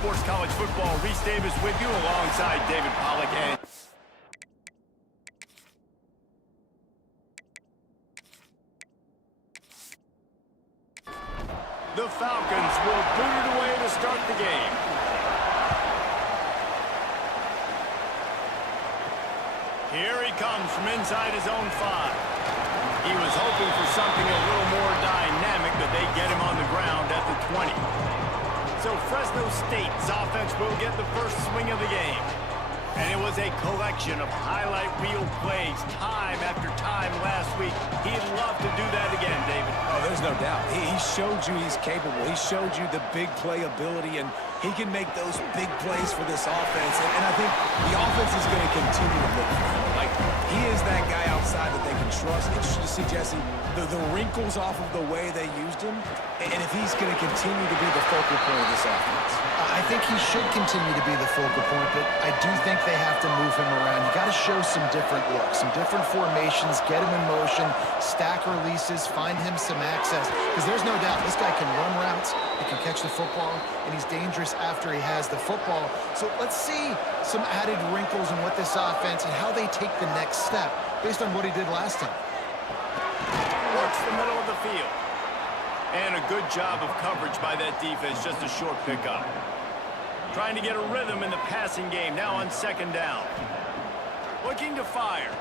Sports College Football. Reese Davis with you alongside David Pollack. And the Falcons will boot it away to start the game. Here he comes from inside his own 5. He was hoping for something a little more dynamic, but they get him on the ground at the 20. So Fresno State's offense will get the first swing of the game. And it was a collection of highlight reel plays time after time last week. He'd love to do that again, David. Oh, there's no doubt. He showed you he's capable. He showed you the big play ability, and he can make those big plays for this offense. And I think the offense is going to continue to look for him. Like, he is that guy outside that they can trust. Interesting to see, Jesse, the wrinkles off of the way they used him, and if he's going to continue to be the focal point of this offense. I think he should continue to be the focal point, but I do think they have to move him around. You got to show some different looks, some different formations, get him in motion, stack releases, find him some access. Because there's no doubt this guy can run routes, he can catch the football, and he's dangerous after he has the football. So let's see some added wrinkles in what this offense and how they take the next step based on what he did last time. Works the middle of the field. And a good job of coverage by that defense, just a short pickup. Trying to get a rhythm in the passing game, now on second down. Looking to fire.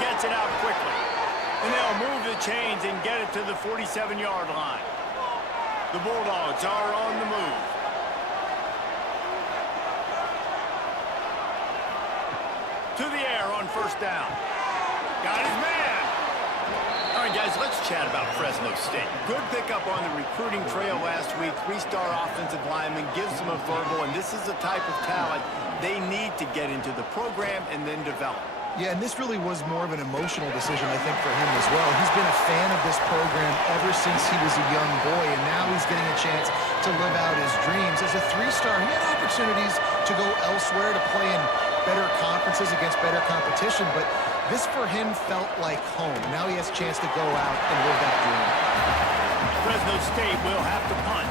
Gets it out quickly. And they'll move the chains and get it to the 47-yard line. The Bulldogs are on the move. To the air on first down. Got his man. All right, guys, let's chat about Fresno State. Good pickup on the recruiting trail last week. 3-star offensive lineman gives them a verbal, and this is the type of talent they need to get into the program and then develop. Yeah, and this really was more of an emotional decision, I think, for him as well. He's been a fan of this program ever since he was a young boy, and now he's getting a chance to live out his dreams. As a 3-star, he had opportunities to go elsewhere, to play in better conferences against better competition, but this for him felt like home. Now he has a chance to go out and live that dream. Fresno State will have to punt.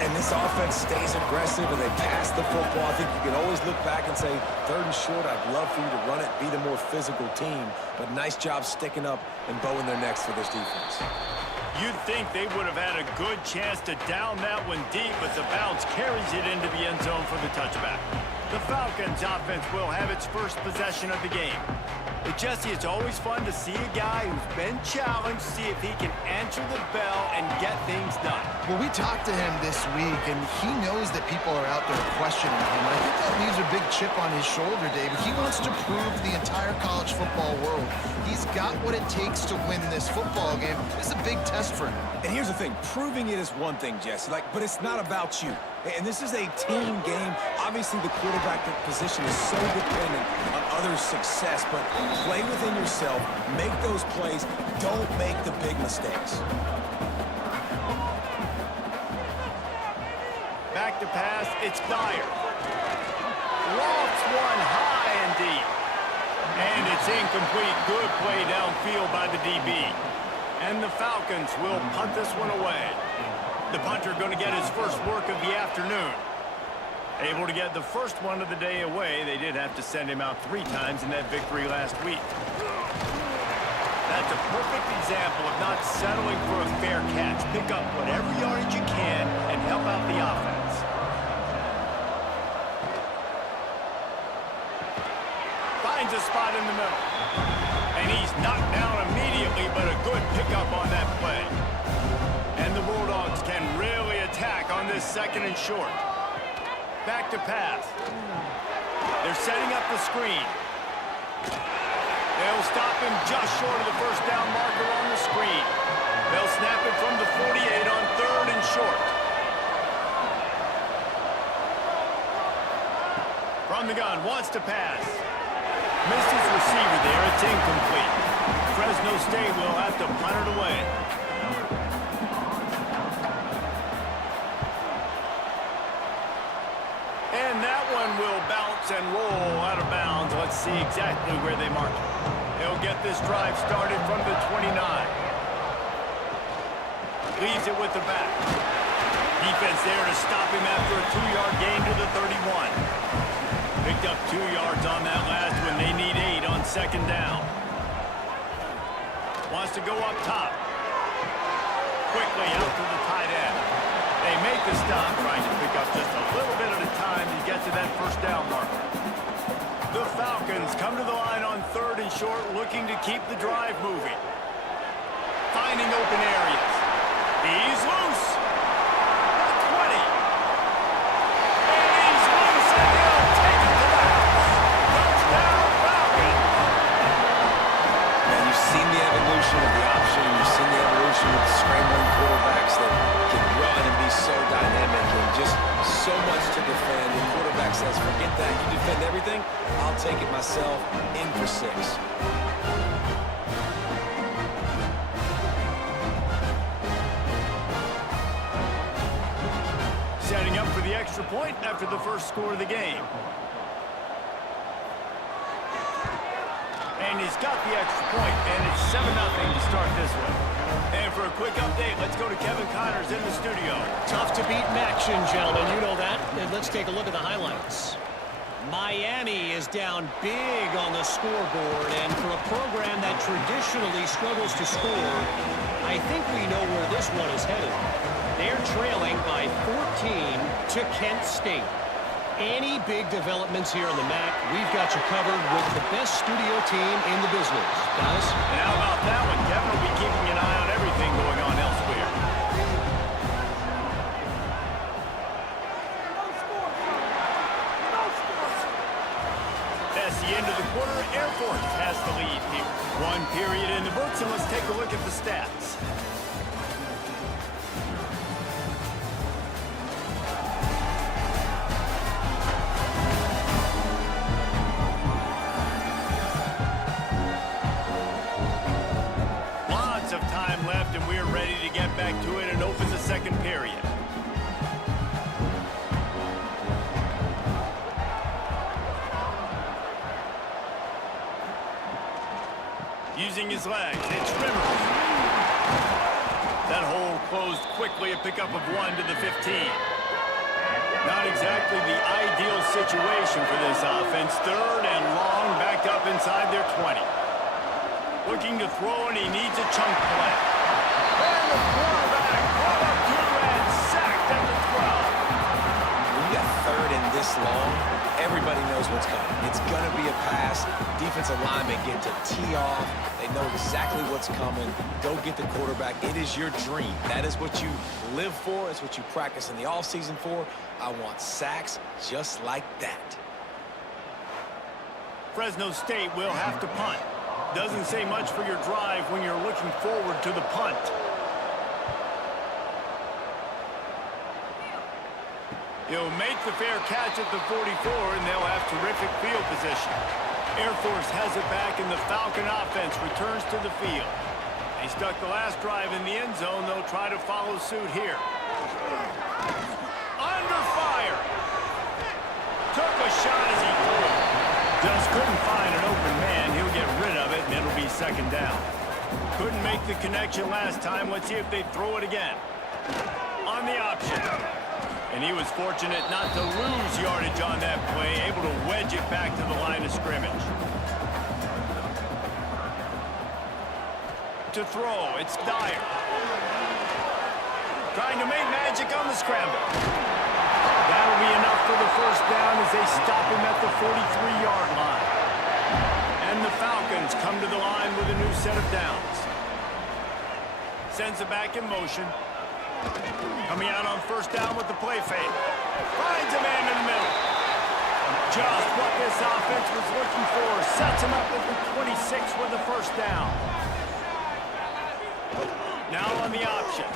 And this offense stays aggressive and they pass the football. I think you can always look back and say, 3rd and short, I'd love for you to run it, be the more physical team. But nice job sticking up and bowing their necks for this defense. You'd think they would have had a good chance to down that one deep, but the bounce carries it into the end zone for the touchback. The Falcons offense will have its first possession of the game. But Jesse, it's always fun to see a guy who's been challenged, see if he can answer the bell and get things done. Well, we talked to him this week, and he knows that people are out there questioning him. I think that leaves a big chip on his shoulder, David. He wants to prove to the entire college football world he's got what it takes to win this football game. This is a big test for him. And here's the thing, proving it is one thing, Jesse, but it's not about you. And this is a team game. Obviously, the quarterback position is so dependent on others' success, but play within yourself, make those plays, don't make the big mistakes. Back to pass, it's Dyer. Lofts one high and deep. And it's incomplete. Good play downfield by the DB. And the Falcons will punt this one away. The punter going to get his first work of the afternoon. Able to get the first one of the day away. They did have to send him out 3 times in that victory last week. That's a perfect example of not settling for a fair catch. Pick up whatever yardage you can and help out the offense. Finds a spot in the middle. And he's knocked down immediately, but a good pickup on that play. And the Bulldogs can really attack on this 2nd and short. Back to pass. They're setting up the screen. They'll stop him just short of the first down marker on the screen. They'll snap it from the 48 on 3rd and short. From the gun, wants to pass. Missed his receiver there. It's incomplete. Fresno State will have to punt it away. And that one will bounce and roll out of bounds. Let's see exactly where they mark it. They'll get this drive started from the 29. Leaves it with the back. He defense there to stop him after a 2-yard gain to the 31. Picked up 2 yards on that last when they need 8 on second down. Wants to go up top. Quickly out to the tight end. They make the stop, trying to pick up just a little bit at a time to get to that first down marker. The Falcons come to the line on 3rd and short, looking to keep the drive moving. Finding open areas. He's loose. The 20. And he's loose, and he'll take it to the house. Touchdown, Falcons. And you've seen the evolution of the option. You've seen the evolution of the scrambling quarterbacks that can run and be so dynamic and just so much to defend. The quarterback says, forget that. You defend everything, I'll take it myself. In for 6. Setting up for the extra point after the first score of the game. And he's got the extra point, and it's 7-0 to start this one. And for a quick update, let's go to Kevin Connors in the studio. Tough to beat in action, gentlemen. You know that. And let's take a look at the highlights. Miami is down big on the scoreboard, and for a program that traditionally struggles to score, I think we know where this one is headed. They're trailing by 14 to Kent State. Any big developments here on the MAC, we've got you covered with the best studio team in the business. Guys? And how about that one? Kevin will be keeping an eye on everything going on elsewhere. That's the end of the quarter. Air Force has the lead here. 1 period in the books, and let's take a look at the stats. Of time left, and we're ready to get back to it and open the second period. Using his legs, it's Rivers. That hole closed quickly, a pickup of 1 to the 15. Not exactly the ideal situation for this offense. 3rd and long, backed up inside their 20. Looking to throw, and he needs a chunk play. And the quarterback brought up to and sacked at the 12. When you got 3rd and this long, everybody knows what's coming. It's going to be a pass. Defensive linemen get to tee off. They know exactly what's coming. Go get the quarterback. It is your dream. That is what you live for. It's what you practice in the offseason for. I want sacks just like that. Fresno State will have to punt. Doesn't say much for your drive when you're looking forward to the punt. He'll make the fair catch at the 44, and they'll have terrific field position. Air Force has it back, and the Falcon offense returns to the field. They stuck the last drive in the end zone. They'll try to follow suit here. Under fire. Took a shot as he threw. Just couldn't find an open man. He'll get rid of it, and it'll be second down. Couldn't make the connection last time. Let's see if they throw it again. On the option. And he was fortunate not to lose yardage on that play, able to wedge it back to the line of scrimmage. To throw, it's Dyer. Trying to make magic on the scramble. That'll be enough for the first down as they stop him at the 43-yard line. And the Falcons come to the line with a new set of downs. Sends it back in motion. Coming out on first down with the play fake. Finds a man in the middle. Just what this offense was looking for. Sets him up at the 26 with the first down. Now on the option.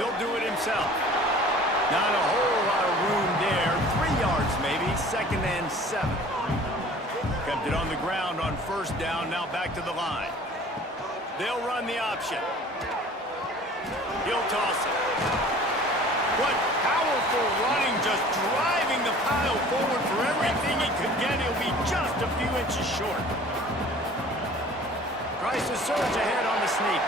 He'll do it himself. Not a whole lot of room there. 3 yards maybe. 2nd and 7. Kept it on the ground on first down. Now back to the line. They'll run the option. He'll toss it. What powerful running, just driving the pile forward for everything he could get. He'll be just a few inches short. Tries to surge ahead on the sneak.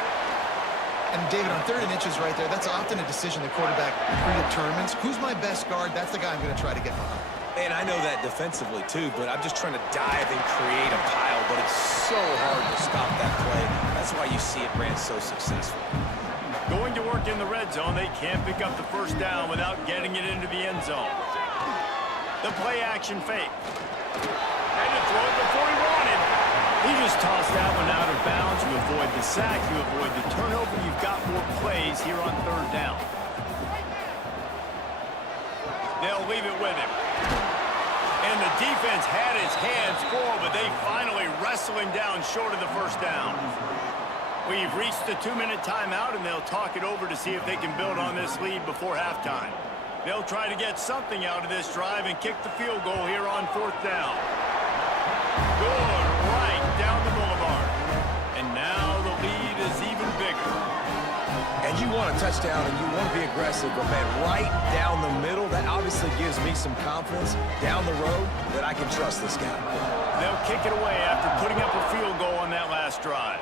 And, David, on 3rd and inches right there, that's often a decision the quarterback predetermines. Who's my best guard? That's the guy I'm going to try to get behind. And I know that defensively, too, but I'm just trying to dive and create a pile, but it's so hard to stop that play. That's why you see it ran so successful. Going to work in the red zone, they can't pick up the first down without getting it into the end zone. The play action fake. And to throw it before he wanted. He just tossed that one out of bounds. You avoid the sack, you avoid the turnover. You've got more plays here on 3rd down. They'll leave it with him. And the defense had his hands full, but they finally wrestle him down short of the first down. We've reached the 2-minute timeout, and they'll talk it over to see if they can build on this lead before halftime. They'll try to get something out of this drive and kick the field goal here on 4th down. Good, right down the boulevard. And now the lead is even bigger. And you want a touchdown and you want to be aggressive, but, man, right down the middle, that obviously gives me some confidence down the road that I can trust this guy. They'll kick it away after putting up a field goal on that last drive.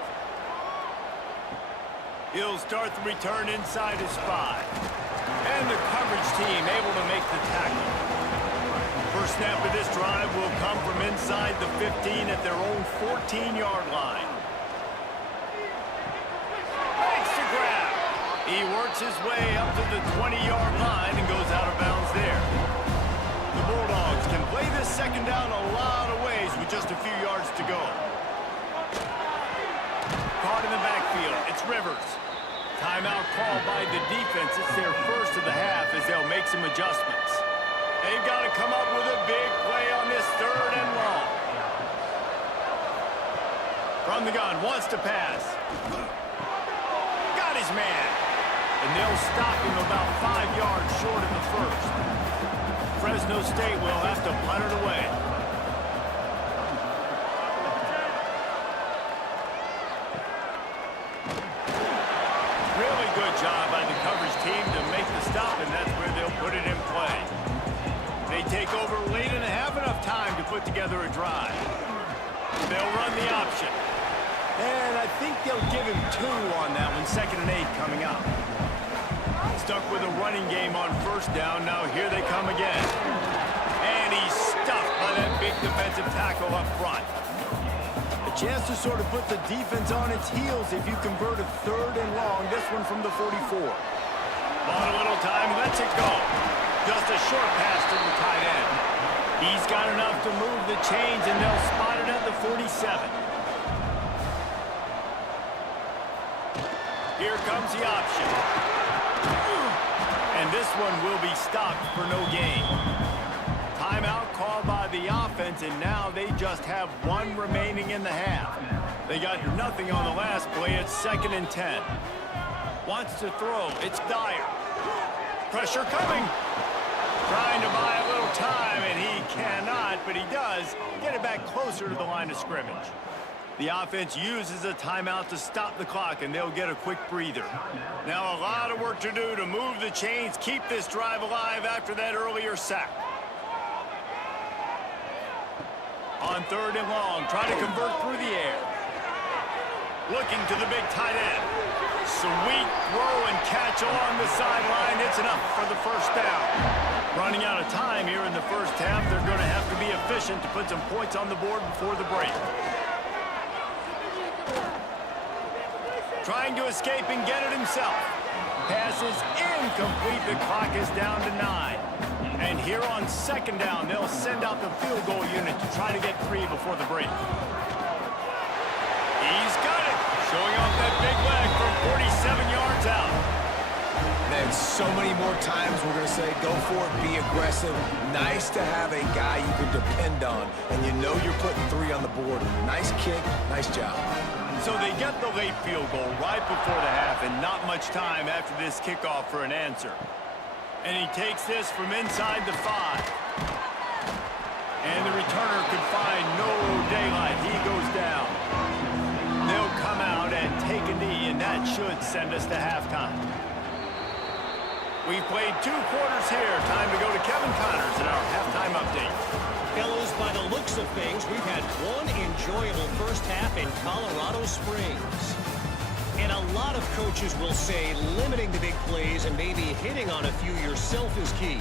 He'll start the return inside his 5. And the coverage team able to make the tackle. First snap of this drive will come from inside the 15 at their own 14-yard line. Makes the grab. He works his way up to the 20-yard line and goes out of bounds there. The Bulldogs can play this second down a lot of ways with just a few yards to go. Caught in the backfield. It's Rivers. Timeout called by the defense. It's their first of the half as they'll make some adjustments. They've got to come up with a big play on this 3rd and long. From the gun, wants to pass. Got his man. And they'll stop him about 5 yards short of the first. Fresno State will have to punt it away. Really good job by the coverage team to make the stop, and that's where they'll put it in play. They take over late and have enough time to put together a drive. They'll run the option. And I think they'll give him 2 on that one. 2nd and 8 coming up. Stuck with a running game on 1st down. Now here they come again. And he's stuffed by that big defensive tackle up front. A chance to sort of put the defense on its heels if you convert a 3rd and long. This one from the 44. Bought a little time, lets it go. Just a short pass to the tight end. He's got enough to move the chains, and they'll spot it at the 47. Here comes the option. And this one will be stopped for no gain. Timeout called by the offense, and now they just have 1 remaining in the half. They got nothing on the last play. It's 2nd and 10. Wants to throw. It's Dyer. Pressure coming. Trying to buy a little time, and he cannot, but he does get it back closer to the line of scrimmage. The offense uses a timeout to stop the clock, and they'll get a quick breather. Now a lot of work to do to move the chains, keep this drive alive after that earlier sack. On 3rd and long, trying to convert through the air. Looking to the big tight end. Sweet throw and catch along the sideline. It's enough for the first down. Running out of time here in the first half. They're going to have to be efficient to put some points on the board before the break. Trying to escape and get it himself. Pass is incomplete. The clock is down to 9. And here on 2nd down, they'll send out the field goal unit to try to get 3 before the break. He's got it. Showing off that big leg from 47 yards out. And so many more times we're going to say, go for it, be aggressive. Nice to have a guy you can depend on, and you know you're putting 3 on the board. Nice kick, nice job. So they get the late field goal right before the half, and not much time after this kickoff for an answer. And he takes this from inside the 5. And the returner could find no daylight. He goes down. They'll come out and take a knee, and that should send us to halftime. We've played 2 quarters here. Time to go to Kevin Connors in our halftime update. Fellows, by the looks of things, we've had one enjoyable first half in Colorado Springs. And a lot of coaches will say limiting the big plays and maybe hitting on a few yourself is key.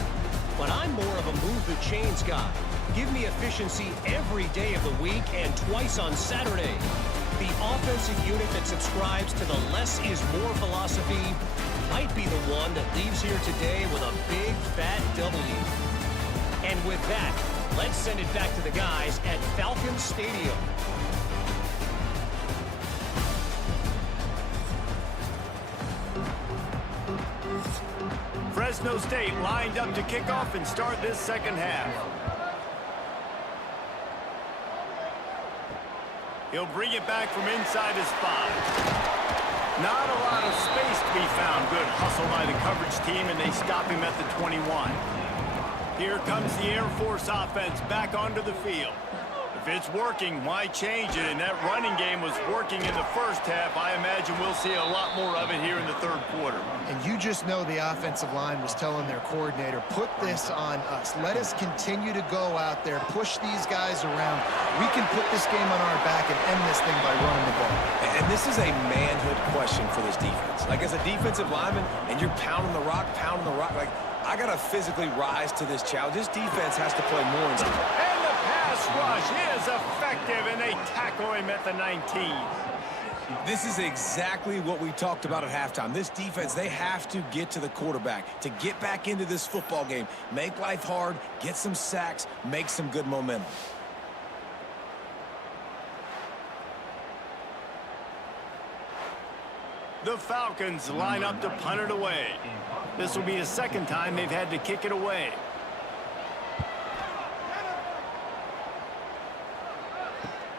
But I'm more of a move the chains guy. Give me efficiency every day of the week and twice on Saturday. The offensive unit that subscribes to the less is more philosophy might be the one that leaves here today with a big fat W. And with that, let's send it back to the guys at Falcon Stadium. Fresno State lined up to kick off and start this second half. He'll bring it back from inside his 5. Not a lot of space to be found. Good hustle by the coverage team, and they stop him at the 21. Here comes the Air Force offense back onto the field. If it's working, why change it? And that running game was working in the first half. I imagine we'll see a lot more of it here in the third quarter. And you just know the offensive line was telling their coordinator, put this on us. Let us continue to go out there, push these guys around. We can put this game on our back and end this thing by running the ball. And this is a manhood question for this defense. Like, as a defensive lineman, and you're pounding the rock, like, I got to physically rise to this challenge. This defense has to play more inside. And the pass rush is effective, and they tackle him at the 19. This is exactly what we talked about at halftime. This defense, they have to get to the quarterback to get back into this football game. Make life hard, get some sacks, make some good momentum. The Falcons line up to punt it away. This will be the second time they've had to kick it away.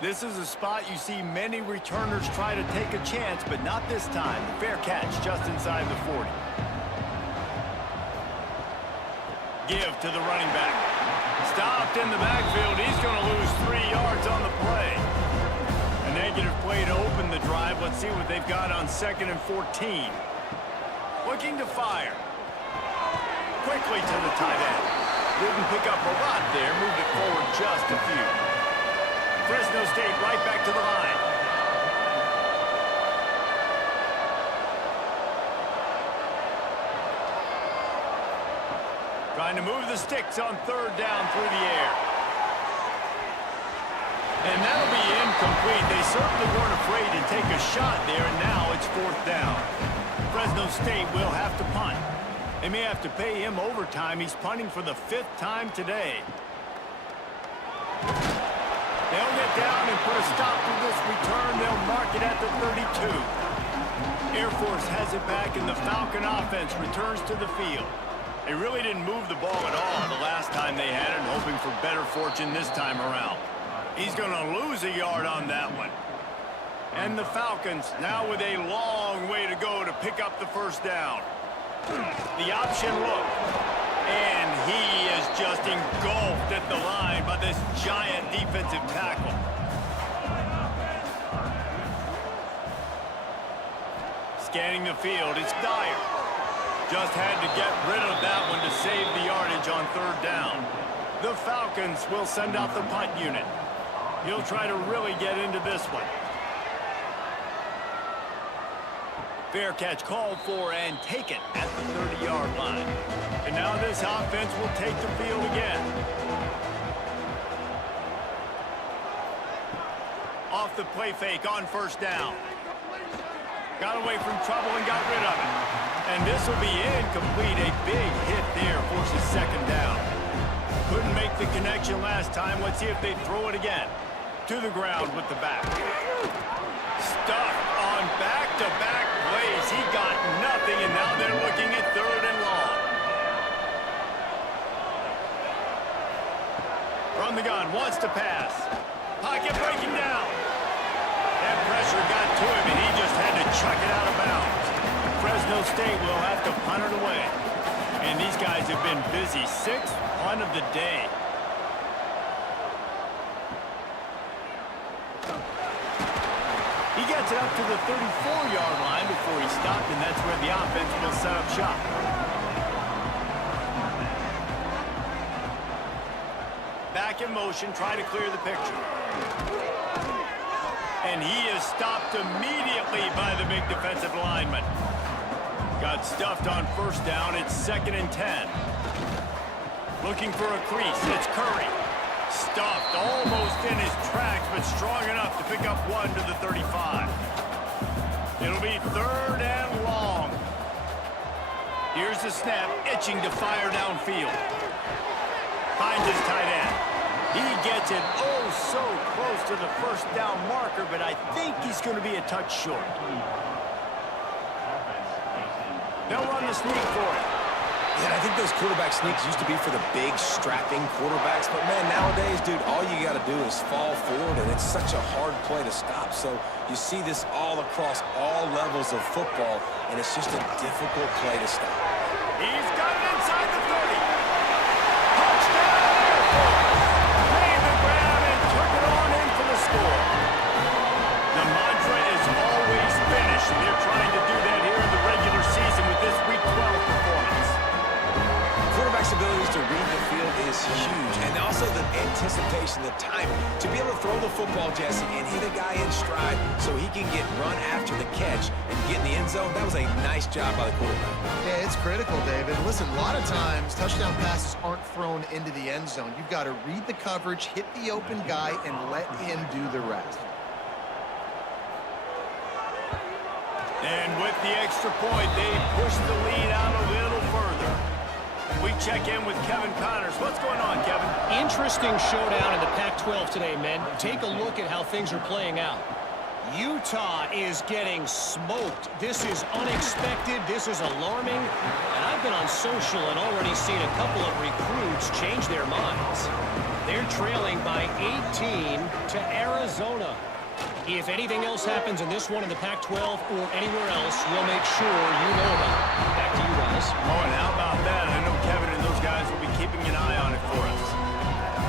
This is a spot you see many returners try to take a chance, but not this time. Fair catch just inside the 40. Give to the running back. Stopped in the backfield. He's going to lose 3 yards on the play. A negative play to open the drive. Let's see what they've got on 2nd and 14. Looking to fire. Quickly to the tight end. Didn't pick up a lot there. Moved it forward just a few. Fresno State right back to the line. Trying to move the sticks on 3rd down through the air. And that'll be incomplete. They certainly weren't afraid to take a shot there, and now it's 4th down. Fresno State will have to punt. They may have to pay him overtime. He's punting for the 5th time today. They'll get down and put a stop to this return. They'll mark it at the 32. Air Force has it back, and the Falcon offense returns to the field. They really didn't move the ball at all the last time they had it, hoping for better fortune this time around. He's going to lose a yard on that one. And the Falcons now with a long way to go to pick up the 1st down. The option look. And he is just engulfed at the line by this giant defensive tackle. Scanning the field, it's Dyer. Just had to get rid of that one to save the yardage on 3rd down. The Falcons will send out the punt unit. He'll try to really get into this one. Fair catch called for and taken at the 30-yard line. And now this offense will take the field again. Off the play fake on 1st down. Got away from trouble and got rid of it. And this will be incomplete. A big hit there forces 2nd down. Couldn't make the connection last time. Let's see if they throw it again. To the ground with the back. Stuck on back-to-back plays. He got nothing, and now they're looking at 3rd and long. From the gun, wants to pass. Pocket breaking down. That pressure got to him, and he just had to chuck it out of bounds. Fresno State will have to punt it away. And these guys have been busy. 6th punt of the day. He gets it up to the 34-yard line before he stopped, and that's where the offense will set up shop. Back in motion, try to clear the picture. And he is stopped immediately by the big defensive lineman. Got stuffed on first down. It's 2nd and 10. Looking for a crease. It's Curry. Stuffed almost in his tracks, but strong enough to pick up 1 to the 35. It'll be 3rd and long. Here's the snap, itching to fire downfield. Finds his tight end. He gets it oh so close to the first down marker, but I think he's going to be a touch short. They'll run the sneak for it. Yeah, I think those quarterback sneaks used to be for the big, strapping quarterbacks. But, man, nowadays, dude, all you got to do is fall forward, and it's such a hard play to stop. So you see this all across all levels of football, and it's just a difficult play to stop. He's got it inside the 30. Touchdown, Air Force. Made the grab and took it on in for the score. The mantra is always finish. They're trying to do that here in the regular season with this Week 12 performance. Quarterback's abilities to read the field is huge, and also the anticipation, the timing, to be able to throw the football, Jesse, and hit a guy in stride so he can get run after the catch and get in the end zone. That was a nice job by the quarterback. Yeah, it's critical, David. Listen, a lot of times, touchdown passes aren't thrown into the end zone. You've got to read the coverage, hit the open guy, and let him do the rest. And with the extra point, they push the lead out a little further. We check in with Kevin Connors. What's going on, Kevin? Interesting showdown in the Pac-12 today, men. Take a look at how things are playing out. Utah is getting smoked. This is unexpected. This is alarming. And I've been on social and already seen a couple of recruits change their minds. They're trailing by 18 to Arizona. If anything else happens in this one in the Pac-12 or anywhere else, we'll make sure you know about it. Back to you guys. Oh, and how about that? I know Kevin and those guys will be keeping an eye on it for us.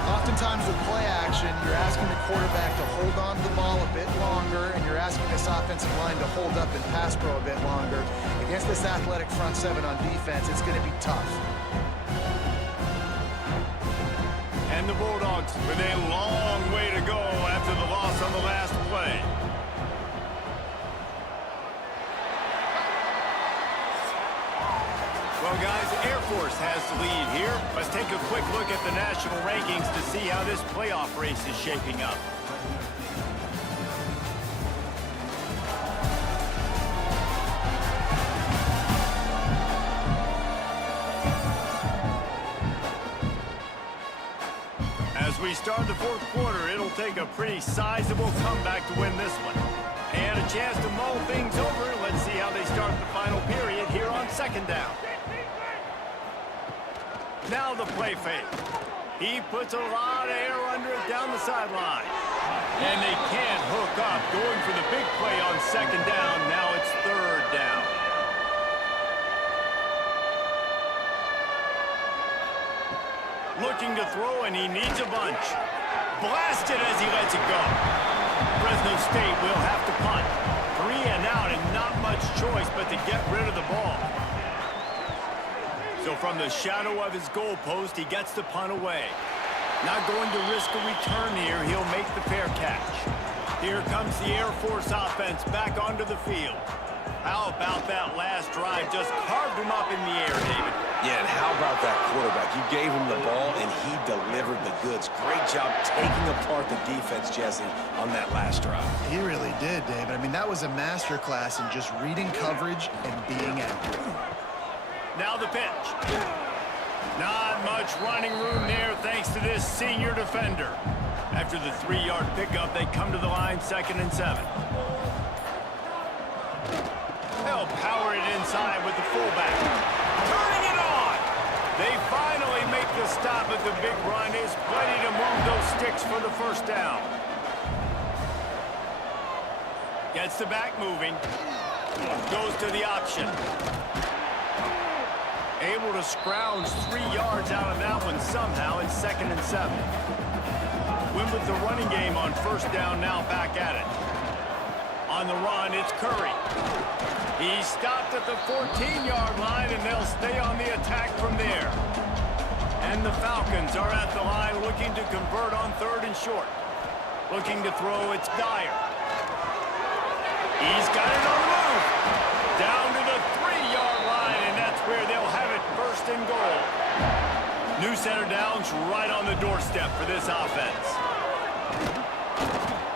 Oftentimes with play action, you're asking the quarterback to hold on to the ball a bit longer, and you're asking this offensive line to hold up and pass pro a bit longer. Against this athletic front seven on defense, it's going to be tough. And the Bulldogs with a long way to go after the loss on the last play. Well, guys, Air Force has the lead here. Let's take a quick look at the national rankings to see how this playoff race is shaping up. As we start the fourth quarter, it'll take a pretty sizable comeback to win this one. And a chance to mull things over. Let's see how they start the final period here on 2nd down. Now the play fake. He puts a lot of air under it down the sideline. And they can't hook up. Going for the big play on 2nd down. Now it's 3rd down. Looking to throw, and he needs a bunch. Blasted as he lets it go. Fresno State will have to punt. 3 and out, and not much choice but to get rid of the ball. So from the shadow of his goalpost, he gets the punt away. Not going to risk a return here. He'll make the fair catch. Here comes the Air Force offense back onto the field. How about that last drive? Just carved him up in the air, David. Yeah, and how about that quarterback? You gave him the ball, and he delivered the goods. Great job taking apart the defense, Jesse, on that last drive. He really did, David. I mean, that was a masterclass in just reading coverage and being accurate. Now the pitch. Not much running room there thanks to this senior defender. After the 3-yard pickup, they come to the line 2nd and 7. They'll power it inside with the fullback. Turning it on! They finally make the stop, but the big run is plenty to move those sticks for the 1st down. Gets the back moving. Goes to the option. Able to scrounge 3 yards out of that one somehow. It's 2nd and 7. Win with the running game on 1st down, now back at it. On the run, it's Curry. He stopped at the 14-yard line, and they'll stay on the attack from there. And the Falcons are at the line looking to convert on 3rd and short. Looking to throw, it's Dyer. He's got it on the move. Down to the 3-yard line, and that's where they'll have it, first and goal. New center down's right on the doorstep for this offense.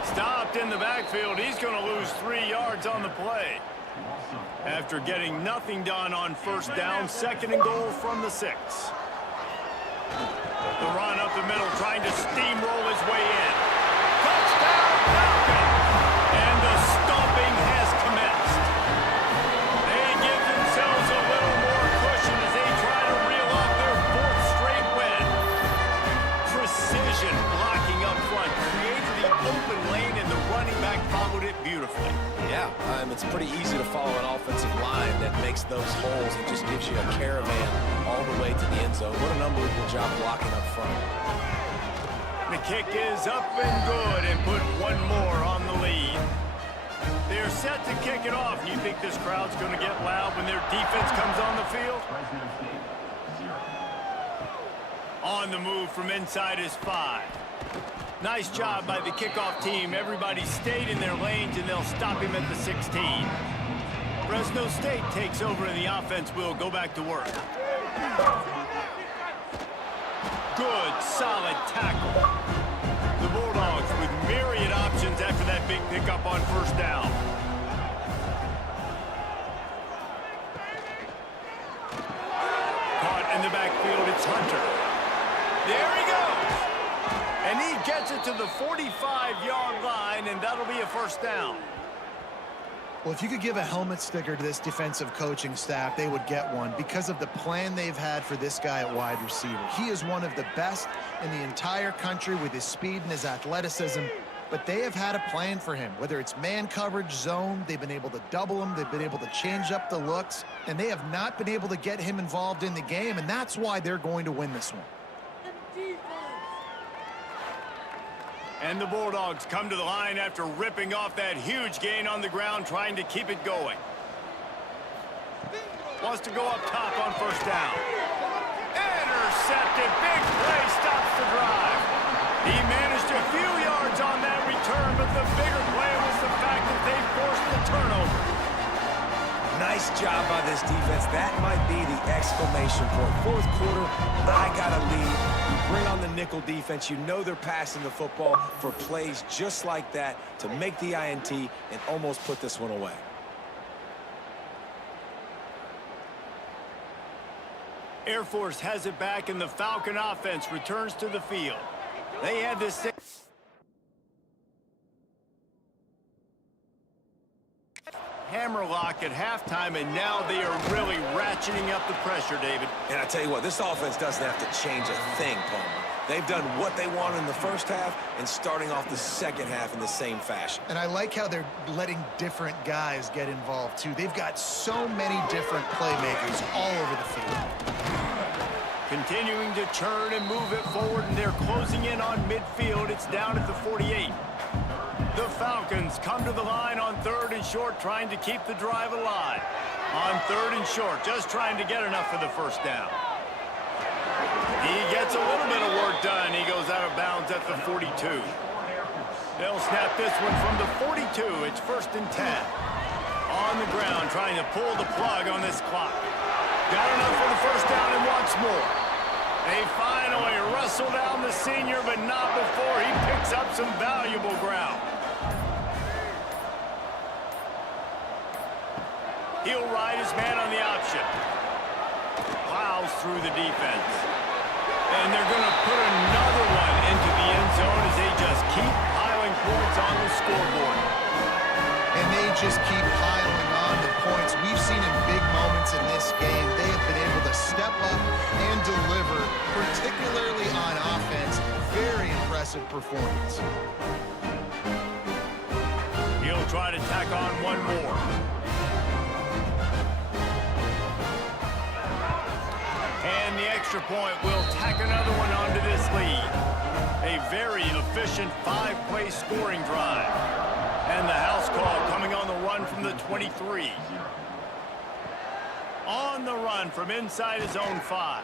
Stopped in the backfield. He's going to lose 3 yards on the play. After getting nothing done on first down, second and goal from the 6. The run up the middle, trying to steamroll his way in. Touchdown, Falcons! And the stomping has commenced. They give themselves a little more cushion as they try to reel off their 4th straight win. Precision blocking up front created the open lane, and the running back followed it beautifully. Yeah, it's pretty easy to follow an offensive line that makes those holes and just gives you a caravan all the way to the end zone. What an unbelievable job blocking up front. The kick is up and good, and put one more on the lead. They're set to kick it off. You think this crowd's going to get loud when their defense comes on the field? On the move from inside is 5. Nice job by the kickoff team. Everybody stayed in their lanes, and they'll stop him at the 16. Fresno State takes over, and the offense will go back to work. Good, solid tackle. The Bulldogs with myriad options after that big pickup on first down. Caught in the backfield, it's Hunter. There he goes. And he gets it to the 45-yard line, and that'll be a first down. Well, if you could give a helmet sticker to this defensive coaching staff, they would get one because of the plan they've had for this guy at wide receiver. He is one of the best in the entire country with his speed and his athleticism, but they have had a plan for him. Whether it's man coverage, zone, they've been able to double him, they've been able to change up the looks, and they have not been able to get him involved in the game, and that's why they're going to win this one. And the Bulldogs come to the line after ripping off that huge gain on the ground, trying to keep it going. Wants to go up top on first down. Intercepted. Big play stops the drive. He managed a few yards on that return, but the bigger play was the fact that they forced the turnover. Nice job by this defense. That might be the exclamation point. 4th quarter, I got a lead. You bring on the nickel defense. You know they're passing the football for plays just like that to make the INT and almost put this one away. Air Force has it back, and the Falcon offense returns to the field. They had this hammerlock at halftime, and now they are really ratcheting up the pressure, David. And I tell you what, this offense doesn't have to change a thing, Palmer. They've done what they wanted in the first half and starting off the second half in the same fashion. And I like how they're letting different guys get involved, too. They've got so many different playmakers all over the field. Continuing to churn and move it forward, and they're closing in on midfield. It's down at the 48. The Falcons come to the line on 3rd and short, trying to keep the drive alive. On 3rd and short, just trying to get enough for the first down. He gets a little bit of work done. He goes out of bounds at the 42. They'll snap this one from the 42. It's 1st and 10. On the ground, trying to pull the plug on this clock. Got enough for the first down and wants more. They finally wrestle down the senior, but not before he picks up some valuable ground. He'll ride his man on the option. Plows through the defense. And they're going to put another one into the end zone as they just keep piling points on the scoreboard. And they just keep piling on the points. We've seen in big moments in this game, they have been able to step up and deliver, particularly on offense. Very impressive performance. He'll try to tack on one more. And the extra point will tack another one onto this lead. A very efficient 5-play scoring drive. And the house call coming on the run from the 23. On the run from inside his own 5.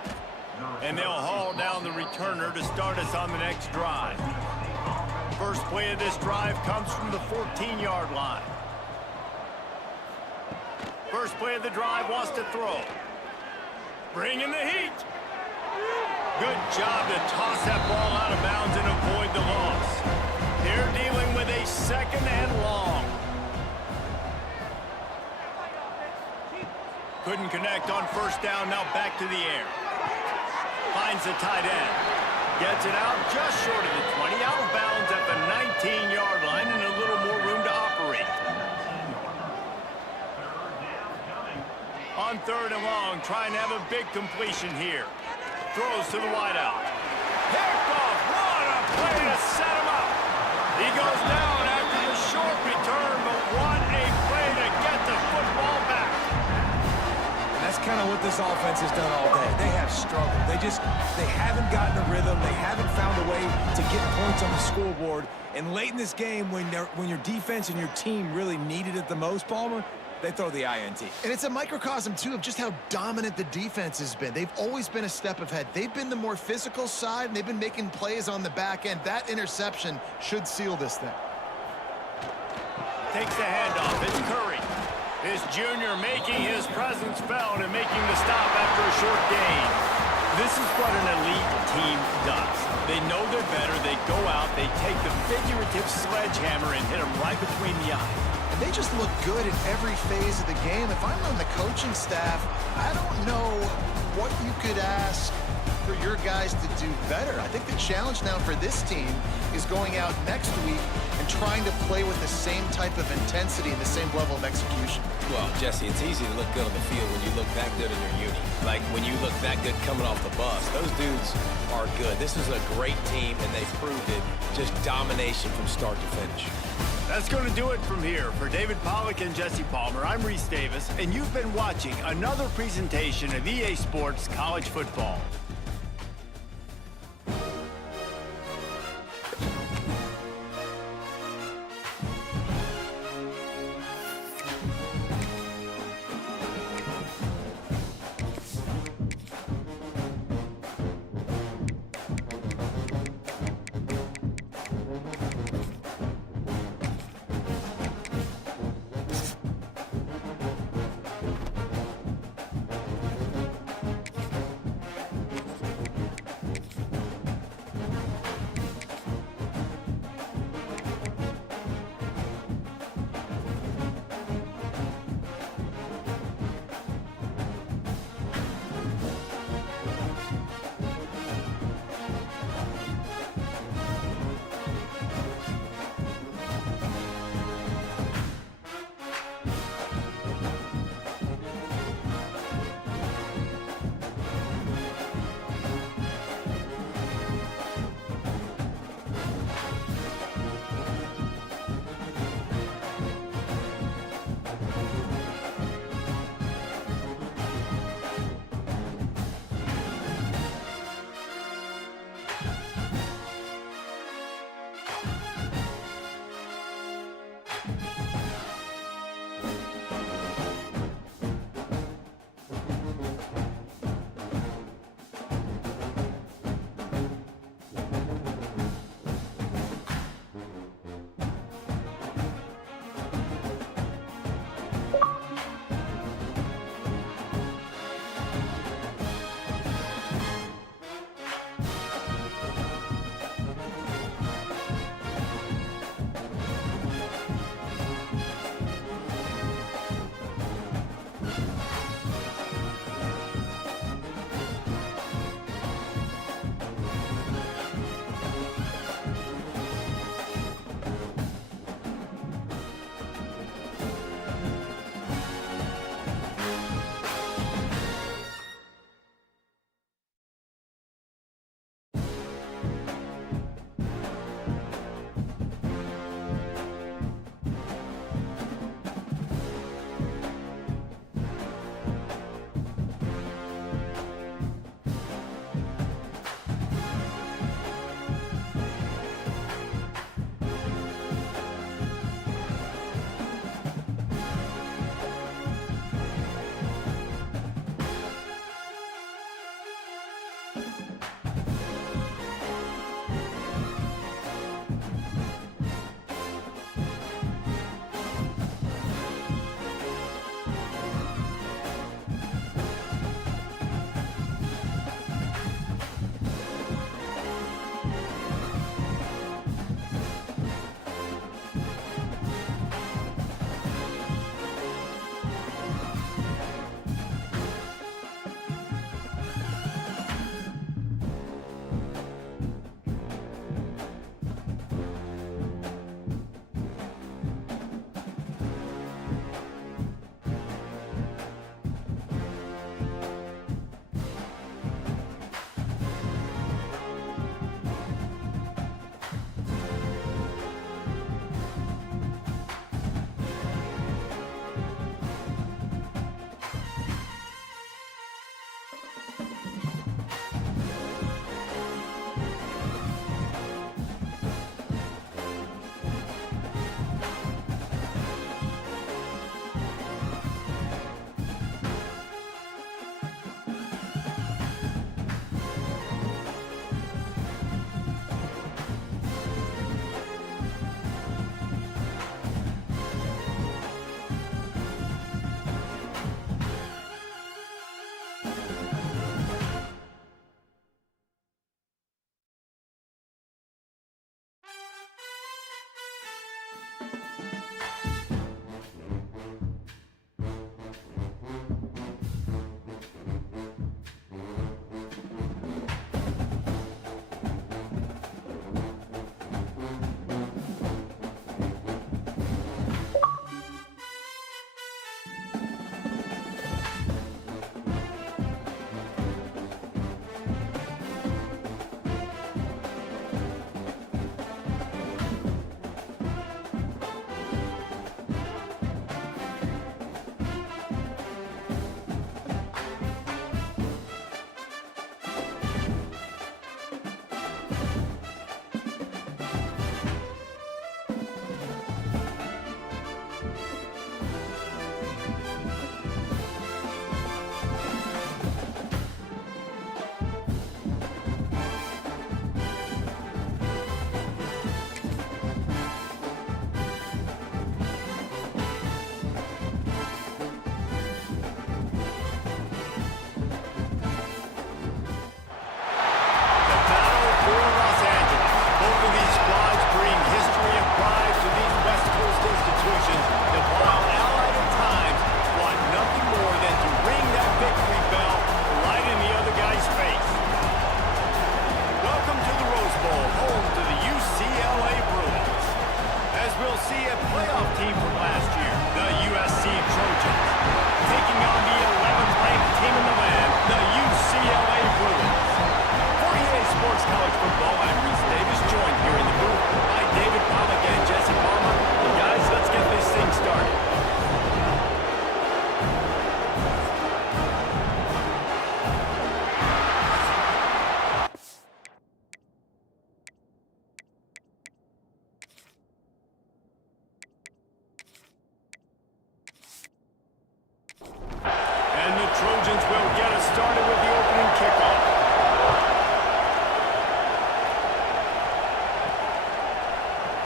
And they'll haul down the returner to start us on the next drive. First play of this drive comes from the 14-yard line. First play of the drive, wants to throw. Bring in the heat. Good job to toss that ball out of bounds and avoid the loss. They're dealing with a second and long. Couldn't connect on first down, now back to the air. Finds the tight end. Gets it out just short of the 20, out of bounds at the 19-yard line and a little more room to operate. On third and long, trying to have a big completion here. Throws to the wideout. Picked off. What a play to set him up. He goes down after the short return, but what a play to get the football back. And that's kind of what this offense has done all day. They have struggled. They haven't gotten a rhythm. They haven't found a way to get points on the scoreboard. And late in this game, when your defense and your team really needed it the most, Palmer, they throw the INT. And it's a microcosm, too, of just how dominant the defense has been. They've always been a step ahead. They've been the more physical side, and they've been making plays on the back end. That interception should seal this thing. Takes the handoff. It's Curry. His junior making his presence felt and making the stop after a short gain. This is what an elite team does. They know they're better. They go out. They take the figurative sledgehammer and hit them right between the eyes. They just look good in every phase of the game. If I'm on the coaching staff, I don't know what you could ask for your guys to do better. I think the challenge now for this team is going out next week and trying to play with the same type of intensity and the same level of execution. Well, Jesse, it's easy to look good on the field when you look that good in your uni. Like when you look that good coming off the bus. Those dudes are good. This is a great team, and they've proved it. Just domination from start to finish. That's going to do it from here. For David Pollack and Jesse Palmer, I'm Reese Davis, and you've been watching another presentation of EA Sports College Football.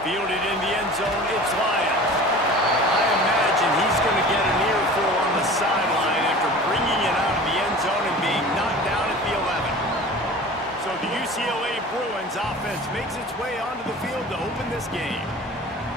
Fielded in the end zone, it's Lions. I imagine he's going to get an earful on the sideline after bringing it out of the end zone and being knocked down at the 11. So the UCLA Bruins offense makes its way onto the field to open this game.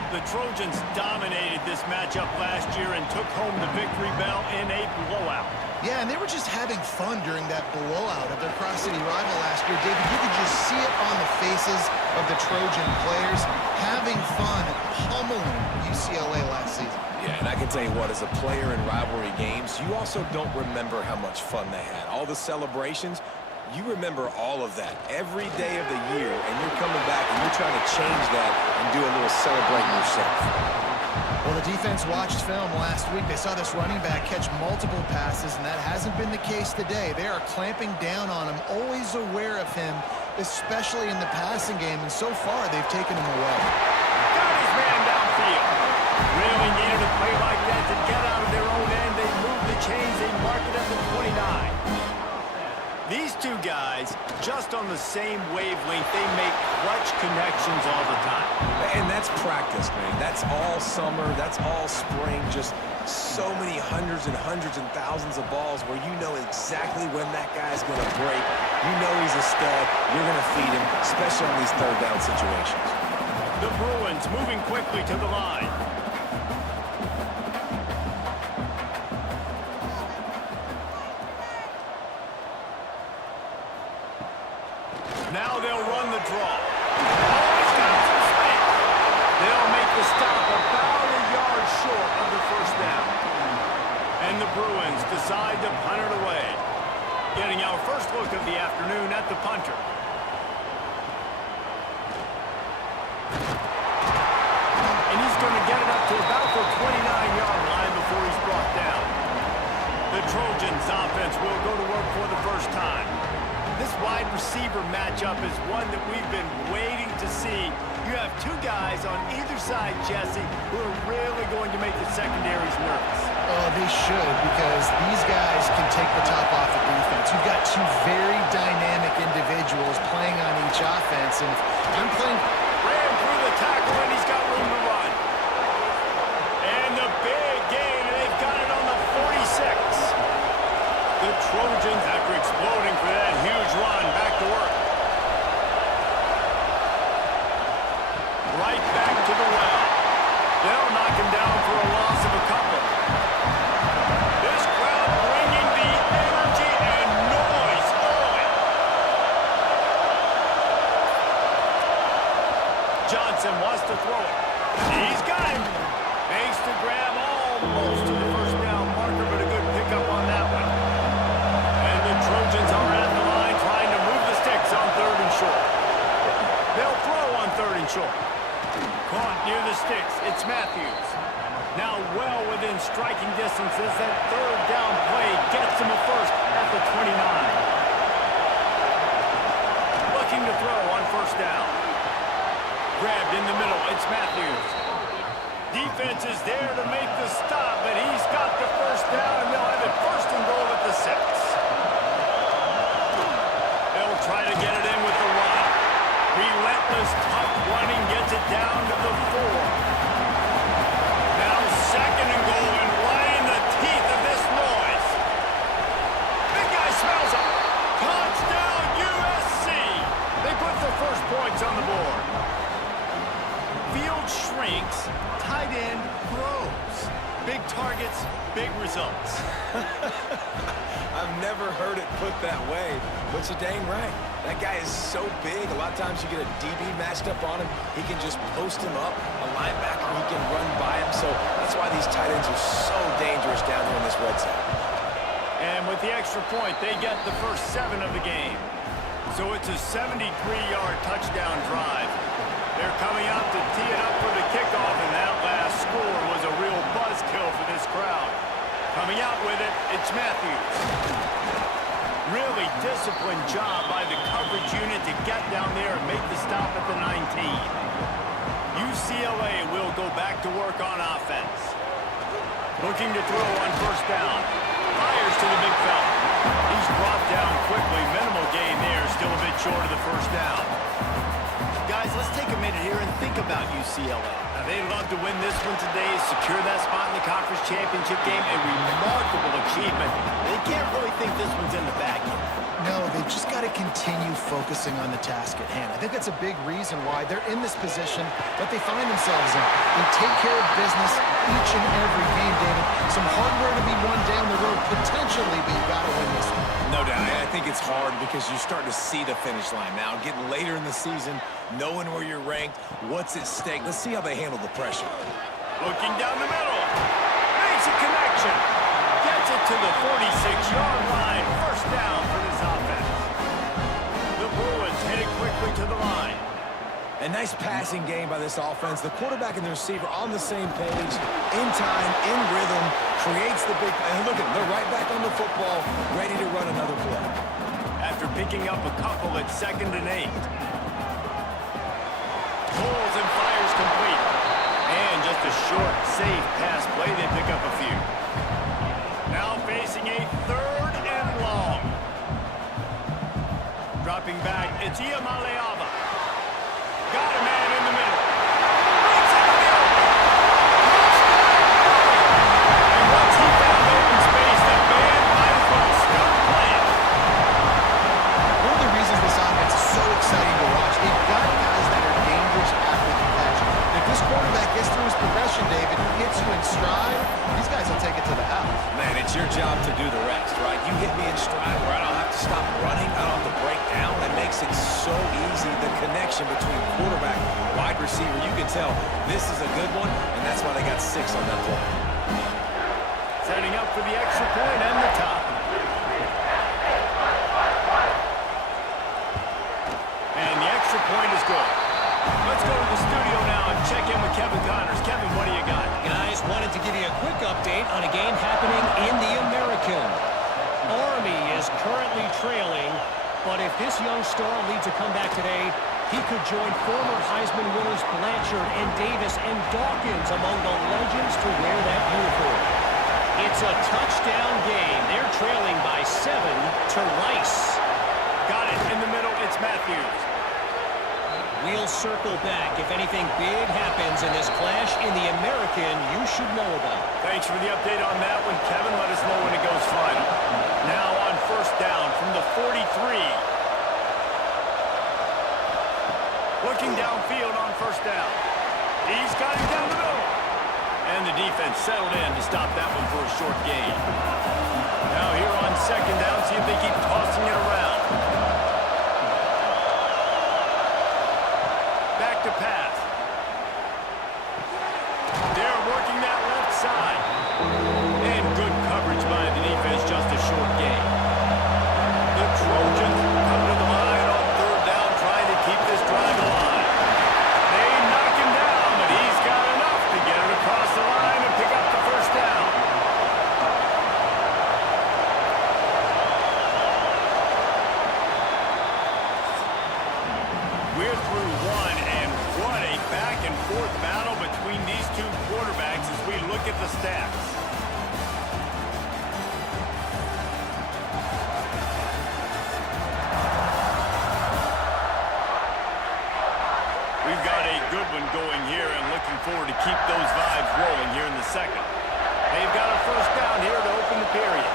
The Trojans dominated this matchup last year and took home the victory bell in a blowout. Yeah, and they were just having fun during that blowout of their cross-city rival last year. David, you could just see it on the faces of the Trojan players, having fun, pummeling UCLA last season. Yeah, and I can tell you what, as a player in rivalry games, you also don't remember how much fun they had. All the celebrations, you remember all of that every day of the year, and you're coming back and you're trying to change that and do a little celebrating yourself. Well, the defense watched film last week. They saw this running back catch multiple passes, and that hasn't been the case today. They are clamping down on him, always aware of him, especially in the passing game, and so far they've taken him away. Got his man downfield. Really needed a play like that to get out of their own end. They move the chains. They mark it at the 29. These two guys, just on the same wavelength, they make clutch connections all the time. And that's practice, man. That's all summer. That's all spring. Just so many hundreds and thousands of balls where you know exactly when that guy's going to break. You know he's a stud. You're going to feed him, especially on these third down situations. The Bruins moving quickly to the line. Now they'll run the draw. Always got some space. They'll make the stop about a yard short of the first down. And the Bruins decide to punt it away. Getting our first look of the afternoon at the punter. And he's going to get it up to about the 29-yard line before he's brought down. The Trojans offense will go to work for the first time. This wide receiver matchup is one that we've been waiting to see. You have two guys on either side, Jesse, who are really going to make the secondaries nervous. Oh, they should, because these guys can take the top off the defense. You've got two very dynamic individuals playing on each offense, and if I'm playing... Ran through the tackle, and he's got room to run. And the big gain, and they've got it on the 46. The Trojans, after exploding for that huge run, back to work. Right back to the well. They'll knock him down for a loss of a couple. This crowd bringing the energy and noise on. Johnson wants to throw it. He's got him. Makes the grab almost to the first down marker, but a good pickup on that one. Trojans are at the line trying to move the sticks on third and short. They'll throw on third and short. Caught near the sticks. It's Matthews. Now well within striking distance as that third down play gets him a first at the 29. Looking to throw on first down. Grabbed in the middle. It's Matthews. Defense is there to make the stop, but he's got the first down, and they'll have it first and goal at the 6. Try to get it in with the run. Relentless, tough running gets it down to the 4. Now second and goal, and right in the teeth of this noise. Big guy smells him. Touchdown USC. They put the first points on the board. Field shrinks, tight end grows. Big targets, big results. I've never heard it put that way, but you're dang right. That guy is so big. A lot of times you get a DB matched up on him. He can just post him up. A linebacker, he can run by him. So that's why these tight ends are so dangerous down there in this red zone. And with the extra point, they get the first 7 of the game. So it's a 73-yard touchdown drive. They're coming out to tee it up for the kickoff, and that last score was a real buzzkill for this crowd. Coming out with it, it's Matthews. Really disciplined job by the coverage unit to get down there and make the stop at the 19. UCLA will go back to work on offense. Looking to throw on first down. Fires to the big fella. He's brought down quickly. Minimal gain there. Still a bit short of the first down. Guys, let's take a minute here and think about UCLA. Now, they'd love to win this one today, secure that spot in the conference championship game, a remarkable achievement. They can't really think this one's in the bag yet. No, they've just got to continue focusing on the task at hand. I think that's a big reason why they're in this position that they find themselves in. They take care of business each and every game, David. Some hardware to be won down the road, potentially, but you got to win this one. No doubt. I think it's hard because you're starting to see the finish line now. Getting later in the season, knowing where you're ranked, what's at stake. Let's see how they handle the pressure. Looking down the middle. Makes a connection. Gets it to the 46-yard line. First down for this offense. The Bruins hit it quickly to the line. A nice passing game by this offense. The quarterback and the receiver on the same page, in time, in rhythm, creates the big play. And look at them, they're right back on the football, ready to run another play. After picking up a couple at 2nd and 8. Pulls and fires complete. And just a short, safe pass play. They pick up a few. Now facing a 3rd and long. Dropping back, it's Iamaleava. Got a man in the middle. Breaks into the open. And once he found open space, the band might as well start playing. One of the reasons this offense is so exciting to watch, they've got guys that are dangerous after the catch. If this quarterback gets through his progression, David, hits you in stride, these guys will take it to the house. Man, it's your job to do the rest, right? You hit me in stride where I don't have to stop running, I don't have to break down. That makes it so easy. The connection between quarterback, wide receiver, you can tell this is a good one, and that's why they got 6 on that play. Setting up for the extra point and the top. And the extra point is good. Let's go to the studio now and check in with Kevin Connors. Kevin, what do you got? Guys, wanted to give you a quick update on a game happening in the American. Army is currently trailing, but if this young star leads a comeback today, he could join former Heisman winners Blanchard and Davis and Dawkins among the legends to wear that uniform. It's a touchdown game. They're trailing by 7 to Rice. Got it in the middle. It's Matthews. We'll circle back if anything big happens in this clash in the American you should know about. Thanks for the update on that one, Kevin. Let us know when it goes final. Now on first down from the 43. Looking downfield on first down. He's got it down the middle. And the defense settled in to stop that one for a short gain. Now here on second down, see if they keep tossing it around. Back to pass. They're working that left side. And good coverage by the defense, just a short gain. The Trojans come to the line on third down, trying to keep this drive alive. They knock him down, but he's got enough to get it across the line and pick up the first down. We're through one, and what a back-and-forth battle between these two quarterbacks as we look at the stats. We've got a good one going here and looking forward to keep those vibes rolling here in the second. They've got a first down here to open the period.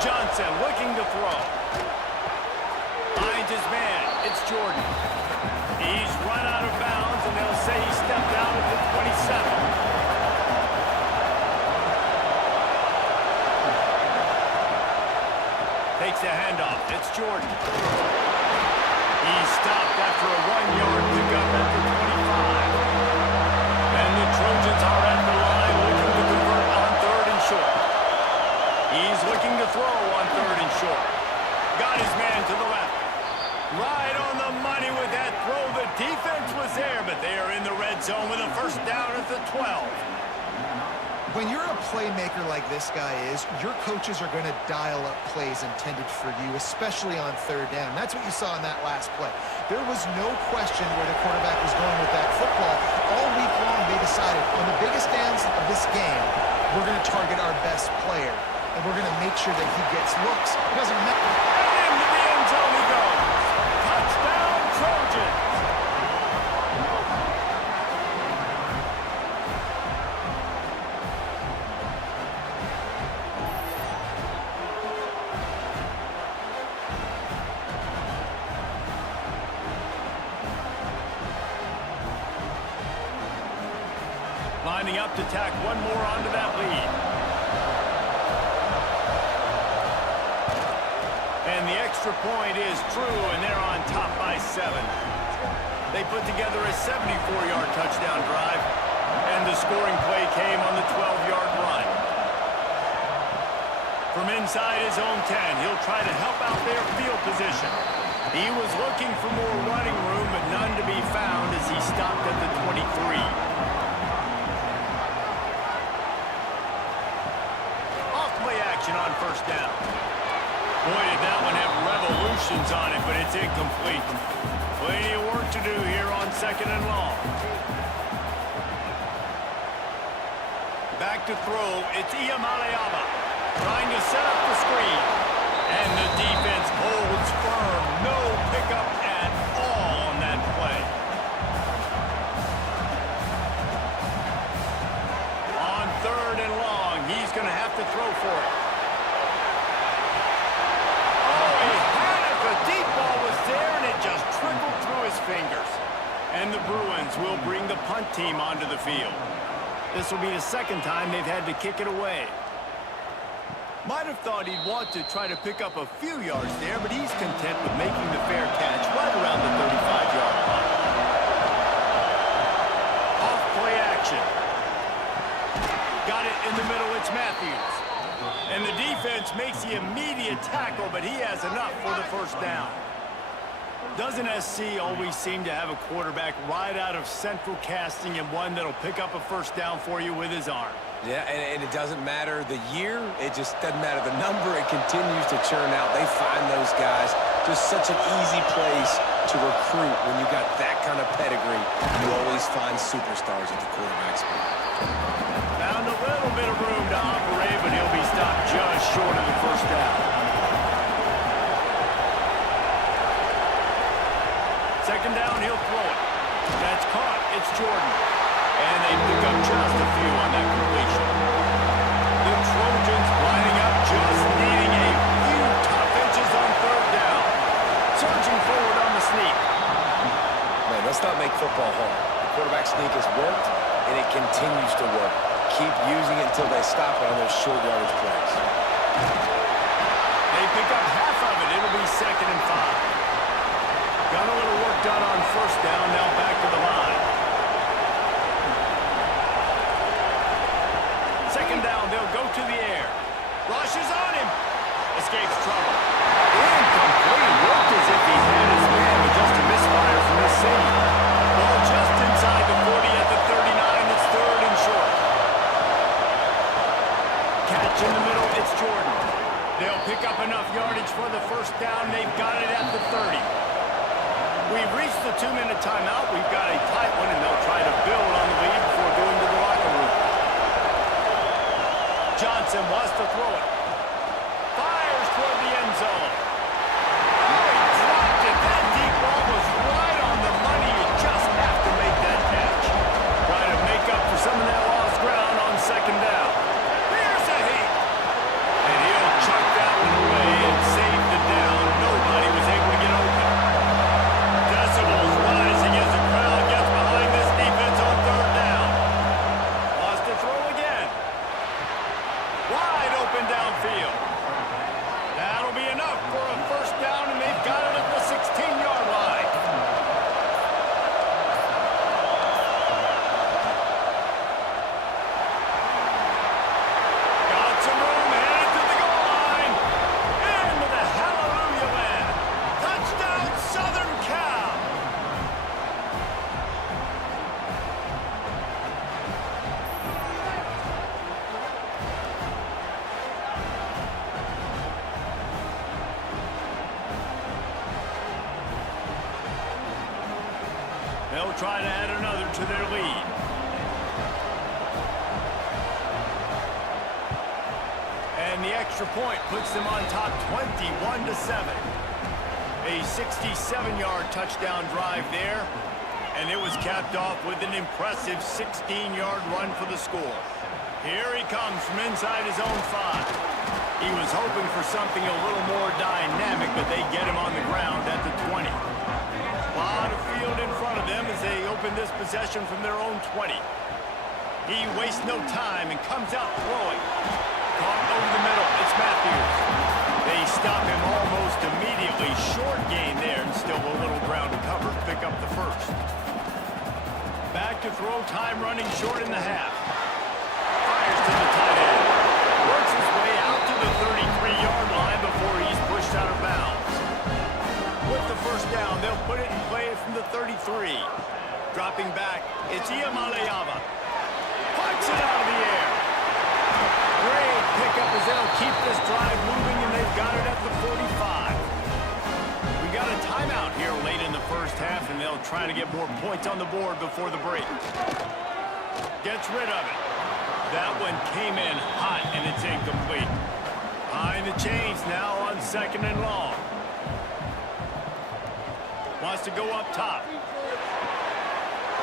Johnson looking to throw. Finds his man. It's Jordan. He's run out of bounds, and they'll say he stepped out at the 27. Takes the handoff. It's Jordan. He's stopped after a 1-yard pickup at the 25. And the Trojans are at the line looking to convert on third and short. He's looking to throw on third and short. Got his man to the left. Right on the money with that throw. The defense was there, but they are in the red zone with a first down at the 12. When you're a playmaker like this guy is, your coaches are going to dial up plays intended for you, especially on third down. That's what you saw in that last play. There was no question where the quarterback was going with that football. All week long, they decided on the biggest downs of this game, we're going to target our best player, and we're going to make sure that he gets looks. It doesn't matter. And into the end lining up to tack one more onto that lead. And the extra point is true, and they're on top by 7. They put together a 74-yard touchdown drive, and the scoring play came on the 12-yard run. From inside his own 10, he'll try to help out their field position. He was looking for more running room, but none to be found as he stopped at the 23. Off-play action on first down. Boy, did that one have revolutions on it, but it's incomplete. Plenty of work to do here on 2nd and long. Back to throw, it's Iamaleava trying to set up the screen. And the defense holds firm. No pickup at all on that play. On 3rd and long, he's going to have to throw for it. Oh, he had it. The deep ball was there, and it just trickled through his fingers. And the Bruins will bring the punt team onto the field. This will be the 2nd time they've had to kick it away. Might have thought he'd want to try to pick up a few yards there, but he's content with making the fair catch right around the 35-yard line. Off-play action. Got it in the middle, it's Matthews. And the defense makes the immediate tackle, but he has enough for the first down. Doesn't SC always seem to have a quarterback right out of central casting and one that'll pick up a first down for you with his arm? Yeah, and it doesn't matter the year. It just doesn't matter the number. It continues to churn out. They find those guys. Just such an easy place to recruit when you got that kind of pedigree. You always find superstars at the quarterback spot. Found a little bit of room to operate, but he'll be stopped just short of the first down. 2nd down, he'll throw it. That's caught. It's Jordan. And they pick up just a few on that completion. The Trojans lining up, just needing a few tough inches on 3rd down. Surging forward on the sneak. Man, let's not make football hard. The quarterback sneak has worked, and it continues to work. Keep using it until they stop it on those short yardage plays. They pick up half of it. It'll be 2nd and 5. Got a little work done on first down, now back to the line. 2nd down, they'll go to the air. Rushes on him. Escapes trouble. Incomplete. Looked as if he had his man, but just a misfire from his safety. Ball just inside the 40 at the 39. It's 3rd and short. Catch in the middle. It's Jordan. They'll pick up enough yardage for the first down. They've got it at the 30. We've reached the 2-minute timeout. We've got a tight one, and they'll try to build on the lead before going to the locker room. Johnson wants to throw it. Fires toward the end zone. Oh, he dropped it. That deep ball was right on the money. You just have to make that catch. Try to make up for some of that lost ground on 2nd down. Here's a heat. And he'll chuck that one away and save the down. Nobody was able to get open. Decibels rising as the crowd gets behind this defense on 3rd down. Wants to throw again. Wide open downfield. That'll be enough for a first down, and they've got it at the 16-yard line. Got some room, headed to the goal line. Into the hallelujah land. Touchdown, Southern Cal. They'll try to add another to their lead. And the extra point puts them on top 21-7. A 67-yard touchdown drive there, and it was capped off with an impressive 16-yard run for the score. Here he comes from inside his own 5. He was hoping for something a little more dynamic, but they get him on the ground at the 20. A lot of field in front of them as they open this possession from their own 20. He wastes no time and comes out throwing. Caught over the middle. It's Matthews. They stop him almost immediately. Short gain there and still a little ground to cover to pick up the first. Back to throw, time running short in the half. Fires to the tight end. Works his way out to the 33-yard line before he's pushed out of bounds. With the first down, they'll put it in play from the 33. Dropping back, it's Iamaleava. Puts it out of the air. Great pickup as they'll keep this drive moving, and they've got it at the 45. We got a timeout here late in the first half, and they'll try to get more points on the board before the break. Gets rid of it. That one came in hot, and it's incomplete. Behind the chains now on 2nd and long. Wants to go up top.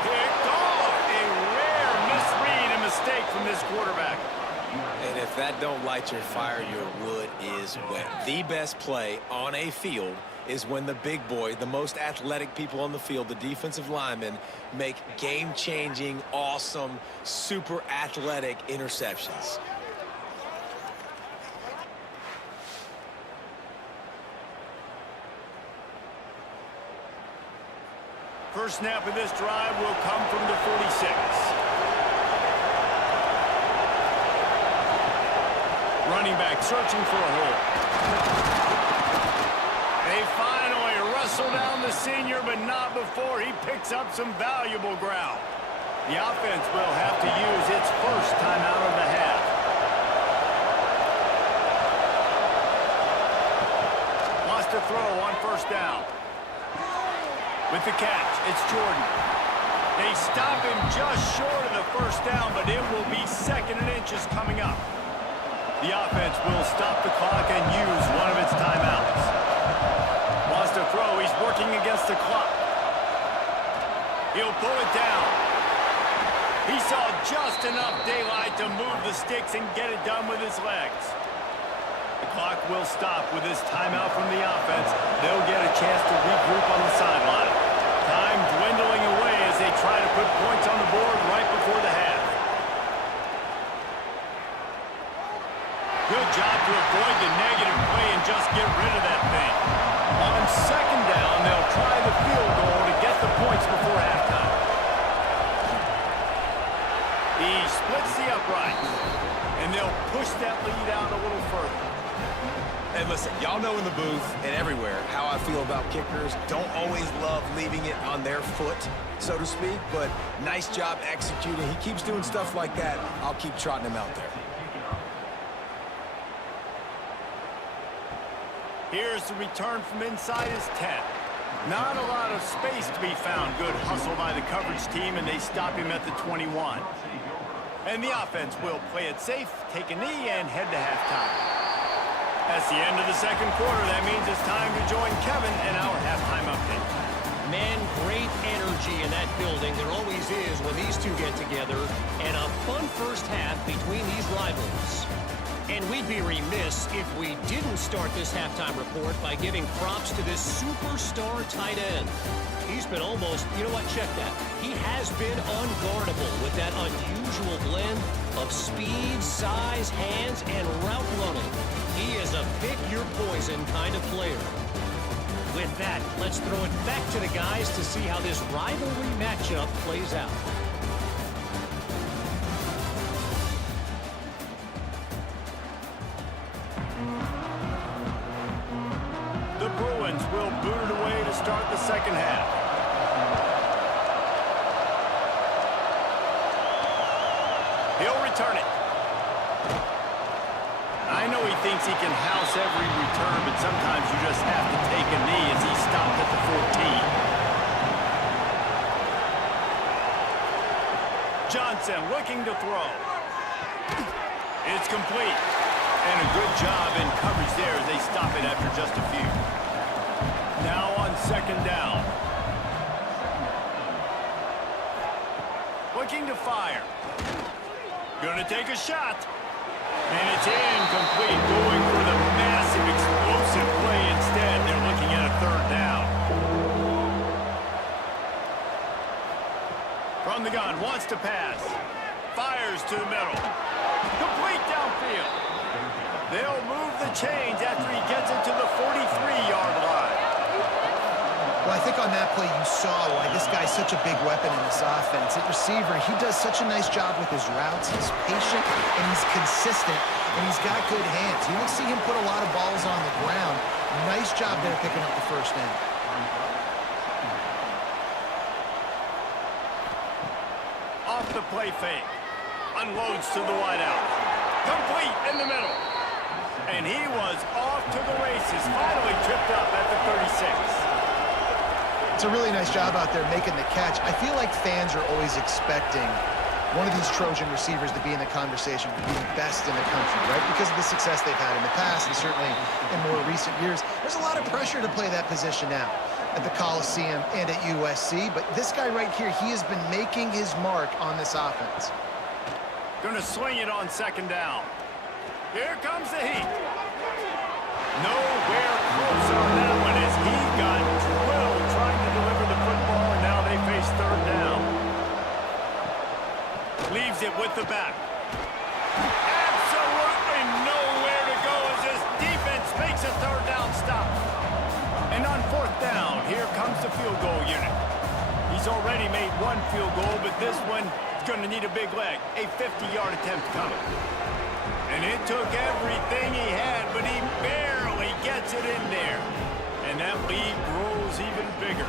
Picked off. A rare misread and mistake from this quarterback. And if that don't light your fire, your wood is wet. The best play on a field is when the big boy, the most athletic people on the field, the defensive linemen, make game-changing, awesome, super athletic interceptions. First snap of this drive will come from the 46. Running back searching for a hole. They finally wrestle down the senior, but not before he picks up some valuable ground. The offense will have to use its first timeout of the half. Wants to throw on first down. With the catch, it's Jordan. They stop him just short of the first down, but it will be 2nd and inches coming up. The offense will stop the clock and use one of its timeouts. Wants to throw. He's working against the clock. He'll pull it down. He saw just enough daylight to move the sticks and get it done with his legs. The clock will stop with this timeout from the offense. They'll get a chance to regroup on the sideline. Time dwindling away as they try to put points on the board right before the half. Good job to avoid the negative play and just get rid of that thing. On 2nd down, they'll try the field goal to get the points before halftime. He splits the uprights, and they'll push that lead out a little further. Hey, listen, y'all know in the booth and everywhere how I feel about kickers. Don't always love leaving it on their foot, so to speak, but nice job executing. He keeps doing stuff like that. I'll keep trotting him out there. Here's the return from inside his 10. Not a lot of space to be found. Good hustle by the coverage team, and they stop him at the 21. And the offense will play it safe, take a knee, and head to halftime. That's the end of the 2nd quarter. That means it's time to join Kevin and our halftime update. Man, great energy in that building. There always is when these two get together. And a fun first half between these rivals. And we'd be remiss if we didn't start this halftime report by giving props to this superstar tight end. He's been almost, you know what, check that. He has been unguardable with that unusual blend of speed, size, hands, and route running. He is a pick-your-poison kind of player. With that, let's throw it back to the guys to see how this rivalry matchup plays out. The Bruins will boot it away to start the 2nd half. He'll return it. I know he thinks he can house every return, but sometimes you just have to take a knee as he stopped at the 14. Johnson looking to throw. It's complete. And a good job in coverage there as they stop it after just a few. Now on 2nd down. Looking to fire. Gonna take a shot. And it's incomplete. Going for the massive explosive play instead. They're looking at a 3rd down. From the gun, wants to pass. Fires Fires to the middle. Complete downfield. They'll move the chains after he gets it to the 43-yard line. Well, I think on that play you saw why this guy's such a big weapon in this offense. At receiver, he does such a nice job with his routes. He's patient, and he's consistent, and he's got good hands. You don't see him put a lot of balls on the ground. Nice job there picking up the first down. Off the play fake. Unloads to the wideout. Complete in the middle. And he was off to the races. Finally tripped up at the 36. It's a really nice job out there making the catch. I feel like fans are always expecting one of these Trojan receivers to be in the conversation for being best in the country, right? Because of the success they've had in the past and certainly in more recent years. There's a lot of pressure to play that position now at the Coliseum and at USC. But this guy right here, he has been making his mark on this offense. Gonna swing it on second down. Here comes the heat. Nowhere close on that one as he got drilled trying to deliver the football, and now they face third down. Leaves it with the back. Absolutely nowhere to go as this defense makes a third down stop. And on fourth down, here comes the field goal unit. He's already made one field goal, but this one is going to need a big leg. A 50-yard attempt coming. And it took everything he had, but he barely gets it in there. And that lead grows even bigger.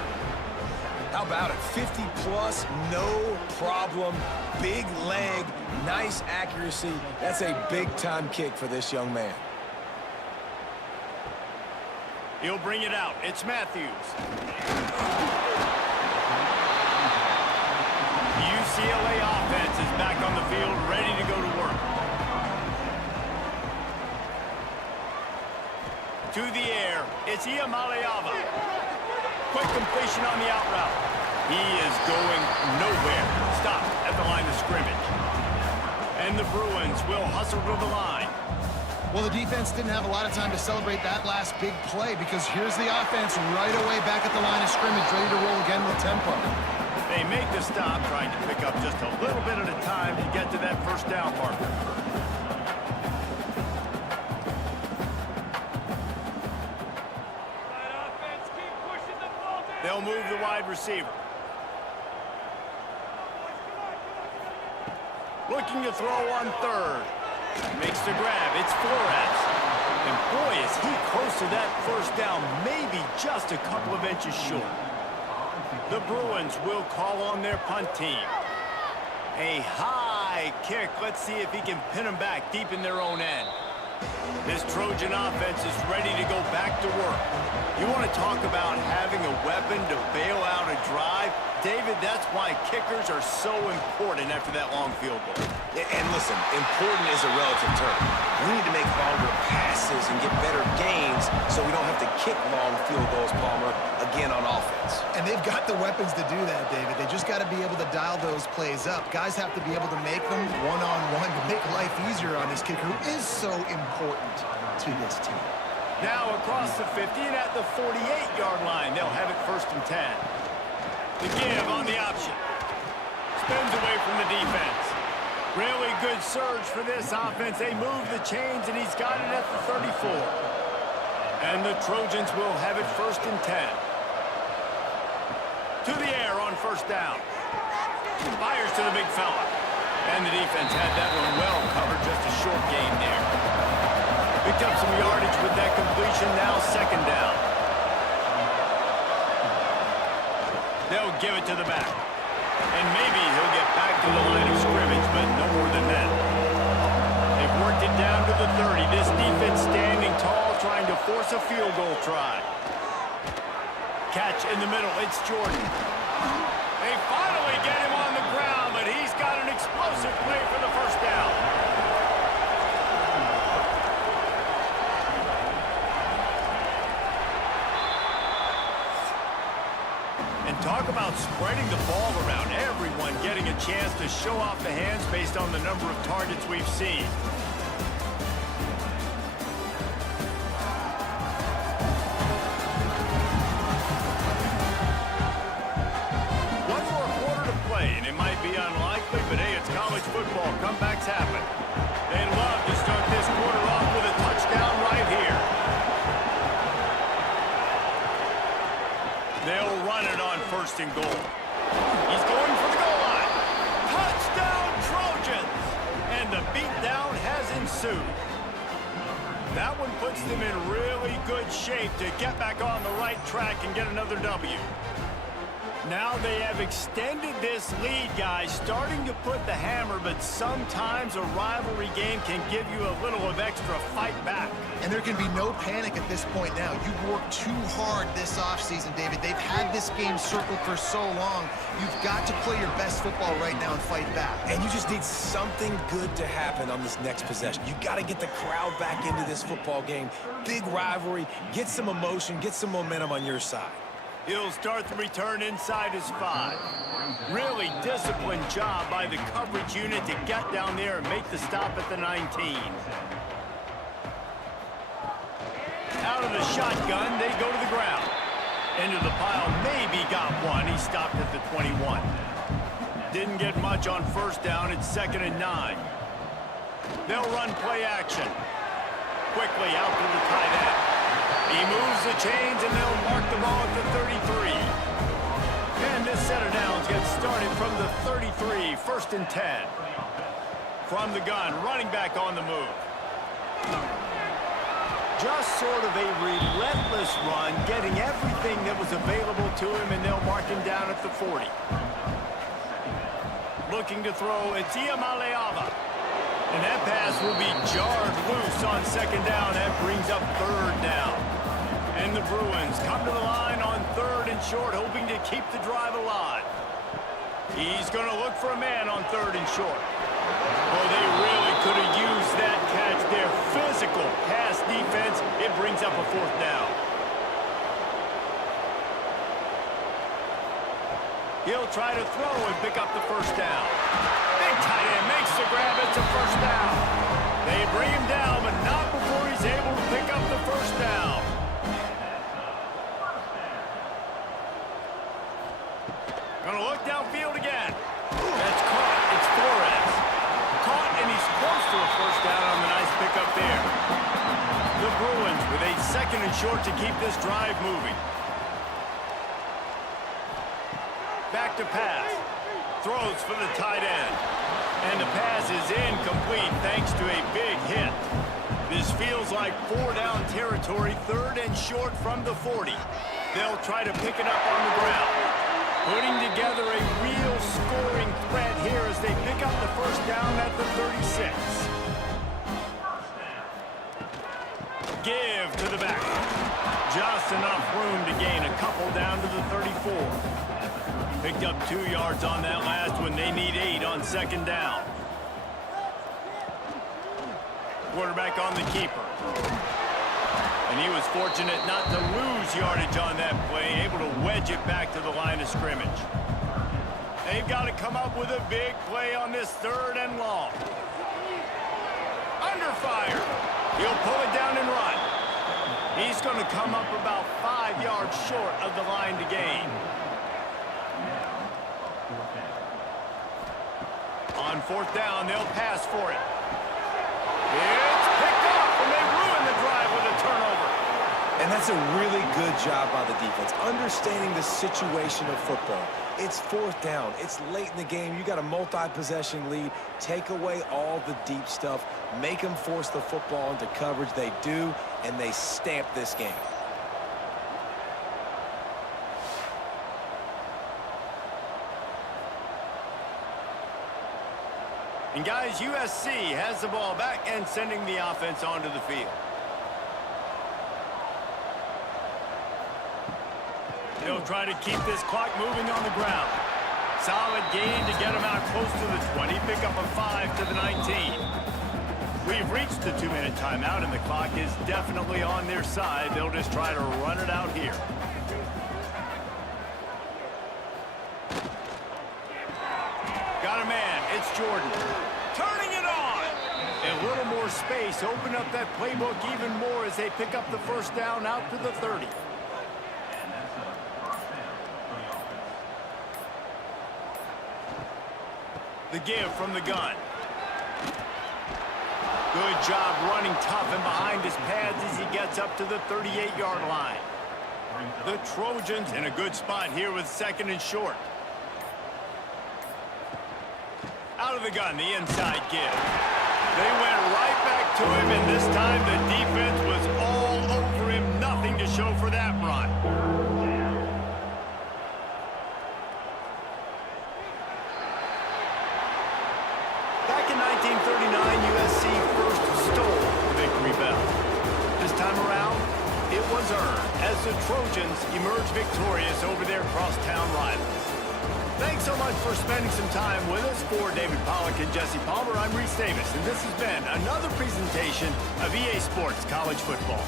How about it? 50-plus, no problem. Big leg, nice accuracy. That's a big-time kick for this young man. He'll bring it out. It's Matthews. The UCLA offense is back on the field, ready to go to work. To the air, it's Iamaleava. Quick completion on the out route. He is going nowhere. Stop at the line of scrimmage. And the Bruins will hustle to the line. Well, the defense didn't have a lot of time to celebrate that last big play because here's the offense right away back at the line of scrimmage, ready to roll again with tempo. They make the stop, trying to pick up just a little bit at a time to get to that first down marker. They'll move the wide receiver. Looking to throw on third. Makes the grab. It's Flores. And boy, is he close to that first down, maybe just a couple of inches short. The Bruins will call on their punt team. A high kick. Let's see if he can pin them back deep in their own end. This Trojan offense is ready to go back to work. You want to talk about having a weapon to bail out a drive? David, that's why kickers are so important after that long field goal. And listen, important is a relative term. We need to make longer passes and get better gains so we don't have to kick long field goals, Palmer, again on offense. And they've got the weapons to do that, David. They just got to be able to dial those plays up. Guys have to be able to make them one-on-one to make life easier on this kicker who is so important to this team. Now across the 50 and at the 48-yard line, they'll have it 1st and 10. The give on the option. Spins away from the defense. Really good surge for this offense. They move the chains, and he's got it at the 34. And the Trojans will have it 1st and 10. To the air on first down. Fires to the big fella. And the defense had that one well covered. Just a short gain there. Picked up some yardage with that completion. Now 2nd down. They'll give it to the back. And maybe he'll get back to the line of scrimmage, but no more than that. They've worked it down to the 30. This defense standing tall, trying to force a field goal try. Catch in the middle. It's Jordan. They finally get him on the ground, but he's got an explosive play for the first down. Talk about spreading the ball around. Everyone getting a chance to show off the hands based on the number of targets we've seen. One more quarter to play, and it might be unlikely, but hey, it's college football. Come back. They'll run it on 1st and goal. He's going for the goal line. Touchdown, Trojans! And the beatdown has ensued. That one puts them in really good shape to get back on the right track and get another W. Now they have extended this lead, guys, starting to put the hammer, but sometimes a rivalry game can give you a little of extra fight back. And there can be no panic at this point now. You've worked too hard this offseason, David. They've had this game circled for so long. You've got to play your best football right now and fight back. And you just need something good to happen on this next possession. You got to get the crowd back into this football game. Big rivalry. Get some emotion. Get some momentum on your side. He'll start the return inside his 5. Really disciplined job by the coverage unit to get down there and make the stop at the 19. Out of the shotgun, they go to the ground. Into the pile, maybe got one. He stopped at the 21. Didn't get much on 1st down. It's 2nd and 9. They'll run play action. Quickly out to the tight end. He moves the chains, and they'll mark the ball at the 33. And this set of downs gets started from the 33, 1st and 10. From the gun, running back on the move. Just sort of a relentless run, getting everything that was available to him, and they'll mark him down at the 40. Looking to throw, it's Iamaleava. And that pass will be jarred loose on 2nd down. That brings up 3rd down. And the Bruins come to the line on 3rd and short, hoping to keep the drive alive. He's going to look for a man on 3rd and short. Well, they really could have used that catch there. Physical pass defense. It brings up a 4th down. He'll try to throw and pick up the 1st down. Big tight end makes the grab. It's a 1st down. They bring him down, but not before he's able to pick up the 1st down. Gonna look downfield again. That's caught. It's Flores. Caught, and he's close to a 1st down on the nice pickup there. The Bruins with a 2nd and short to keep this drive moving. Back to pass. Throws for the tight end. And the pass is incomplete thanks to a big hit. This feels like 4-down territory, 3rd and short from the 40. They'll try to pick it up on the ground. Putting together a real scoring threat here as they pick up the 1st down at the 36. Give to the back. Just enough room to gain a couple down to the 34. Picked up 2 yards on that last one. They need 8 on 2nd down. Quarterback on the keeper. And he was fortunate not to lose yardage on that play, able to wedge it back to the line of scrimmage. They've got to come up with a big play on this 3rd and long. Under fire. He'll pull it down and run. He's going to come up about 5 yards short of the line to gain. On 4th down, they'll pass for it. It's picked up, and they ruin the drive with a turnover. And that's a really good job by the defense, understanding the situation of football. It's 4th down. It's late in the game. You got a multi-possession lead. Take away all the deep stuff. Make them force the football into coverage. They do, and they stamp this game. And guys, USC has the ball back and sending the offense onto the field. They'll try to keep this clock moving on the ground. Solid gain to get them out close to the 20. Pick up a 5 to the 19. We've reached the 2-minute timeout, and the clock is definitely on their side. They'll just try to run it out here. Got a man. It's Jordan. Turning it on. A little more space. Open up that playbook even more as they pick up the 1st down out to the 30. The give from the gun. Good job running tough and behind his pads as he gets up to the 38-yard line. The Trojans in a good spot here with 2nd and short. Out of the gun, the inside give. They went right back to him, and this time the defense was all over him. Nothing to show for that run. Back in 1939, USC first stole the victory bell. This time around, it was earned as the Trojans emerged victorious over their crosstown rivals. Thanks so much for spending some time with us. For David Pollack and Jesse Palmer, I'm Reese Davis, and this has been another presentation of EA Sports College Football.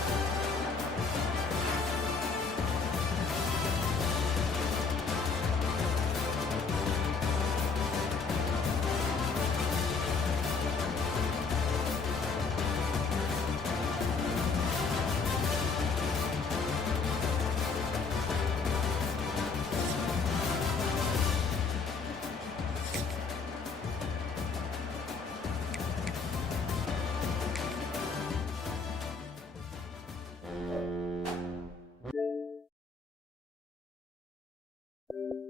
You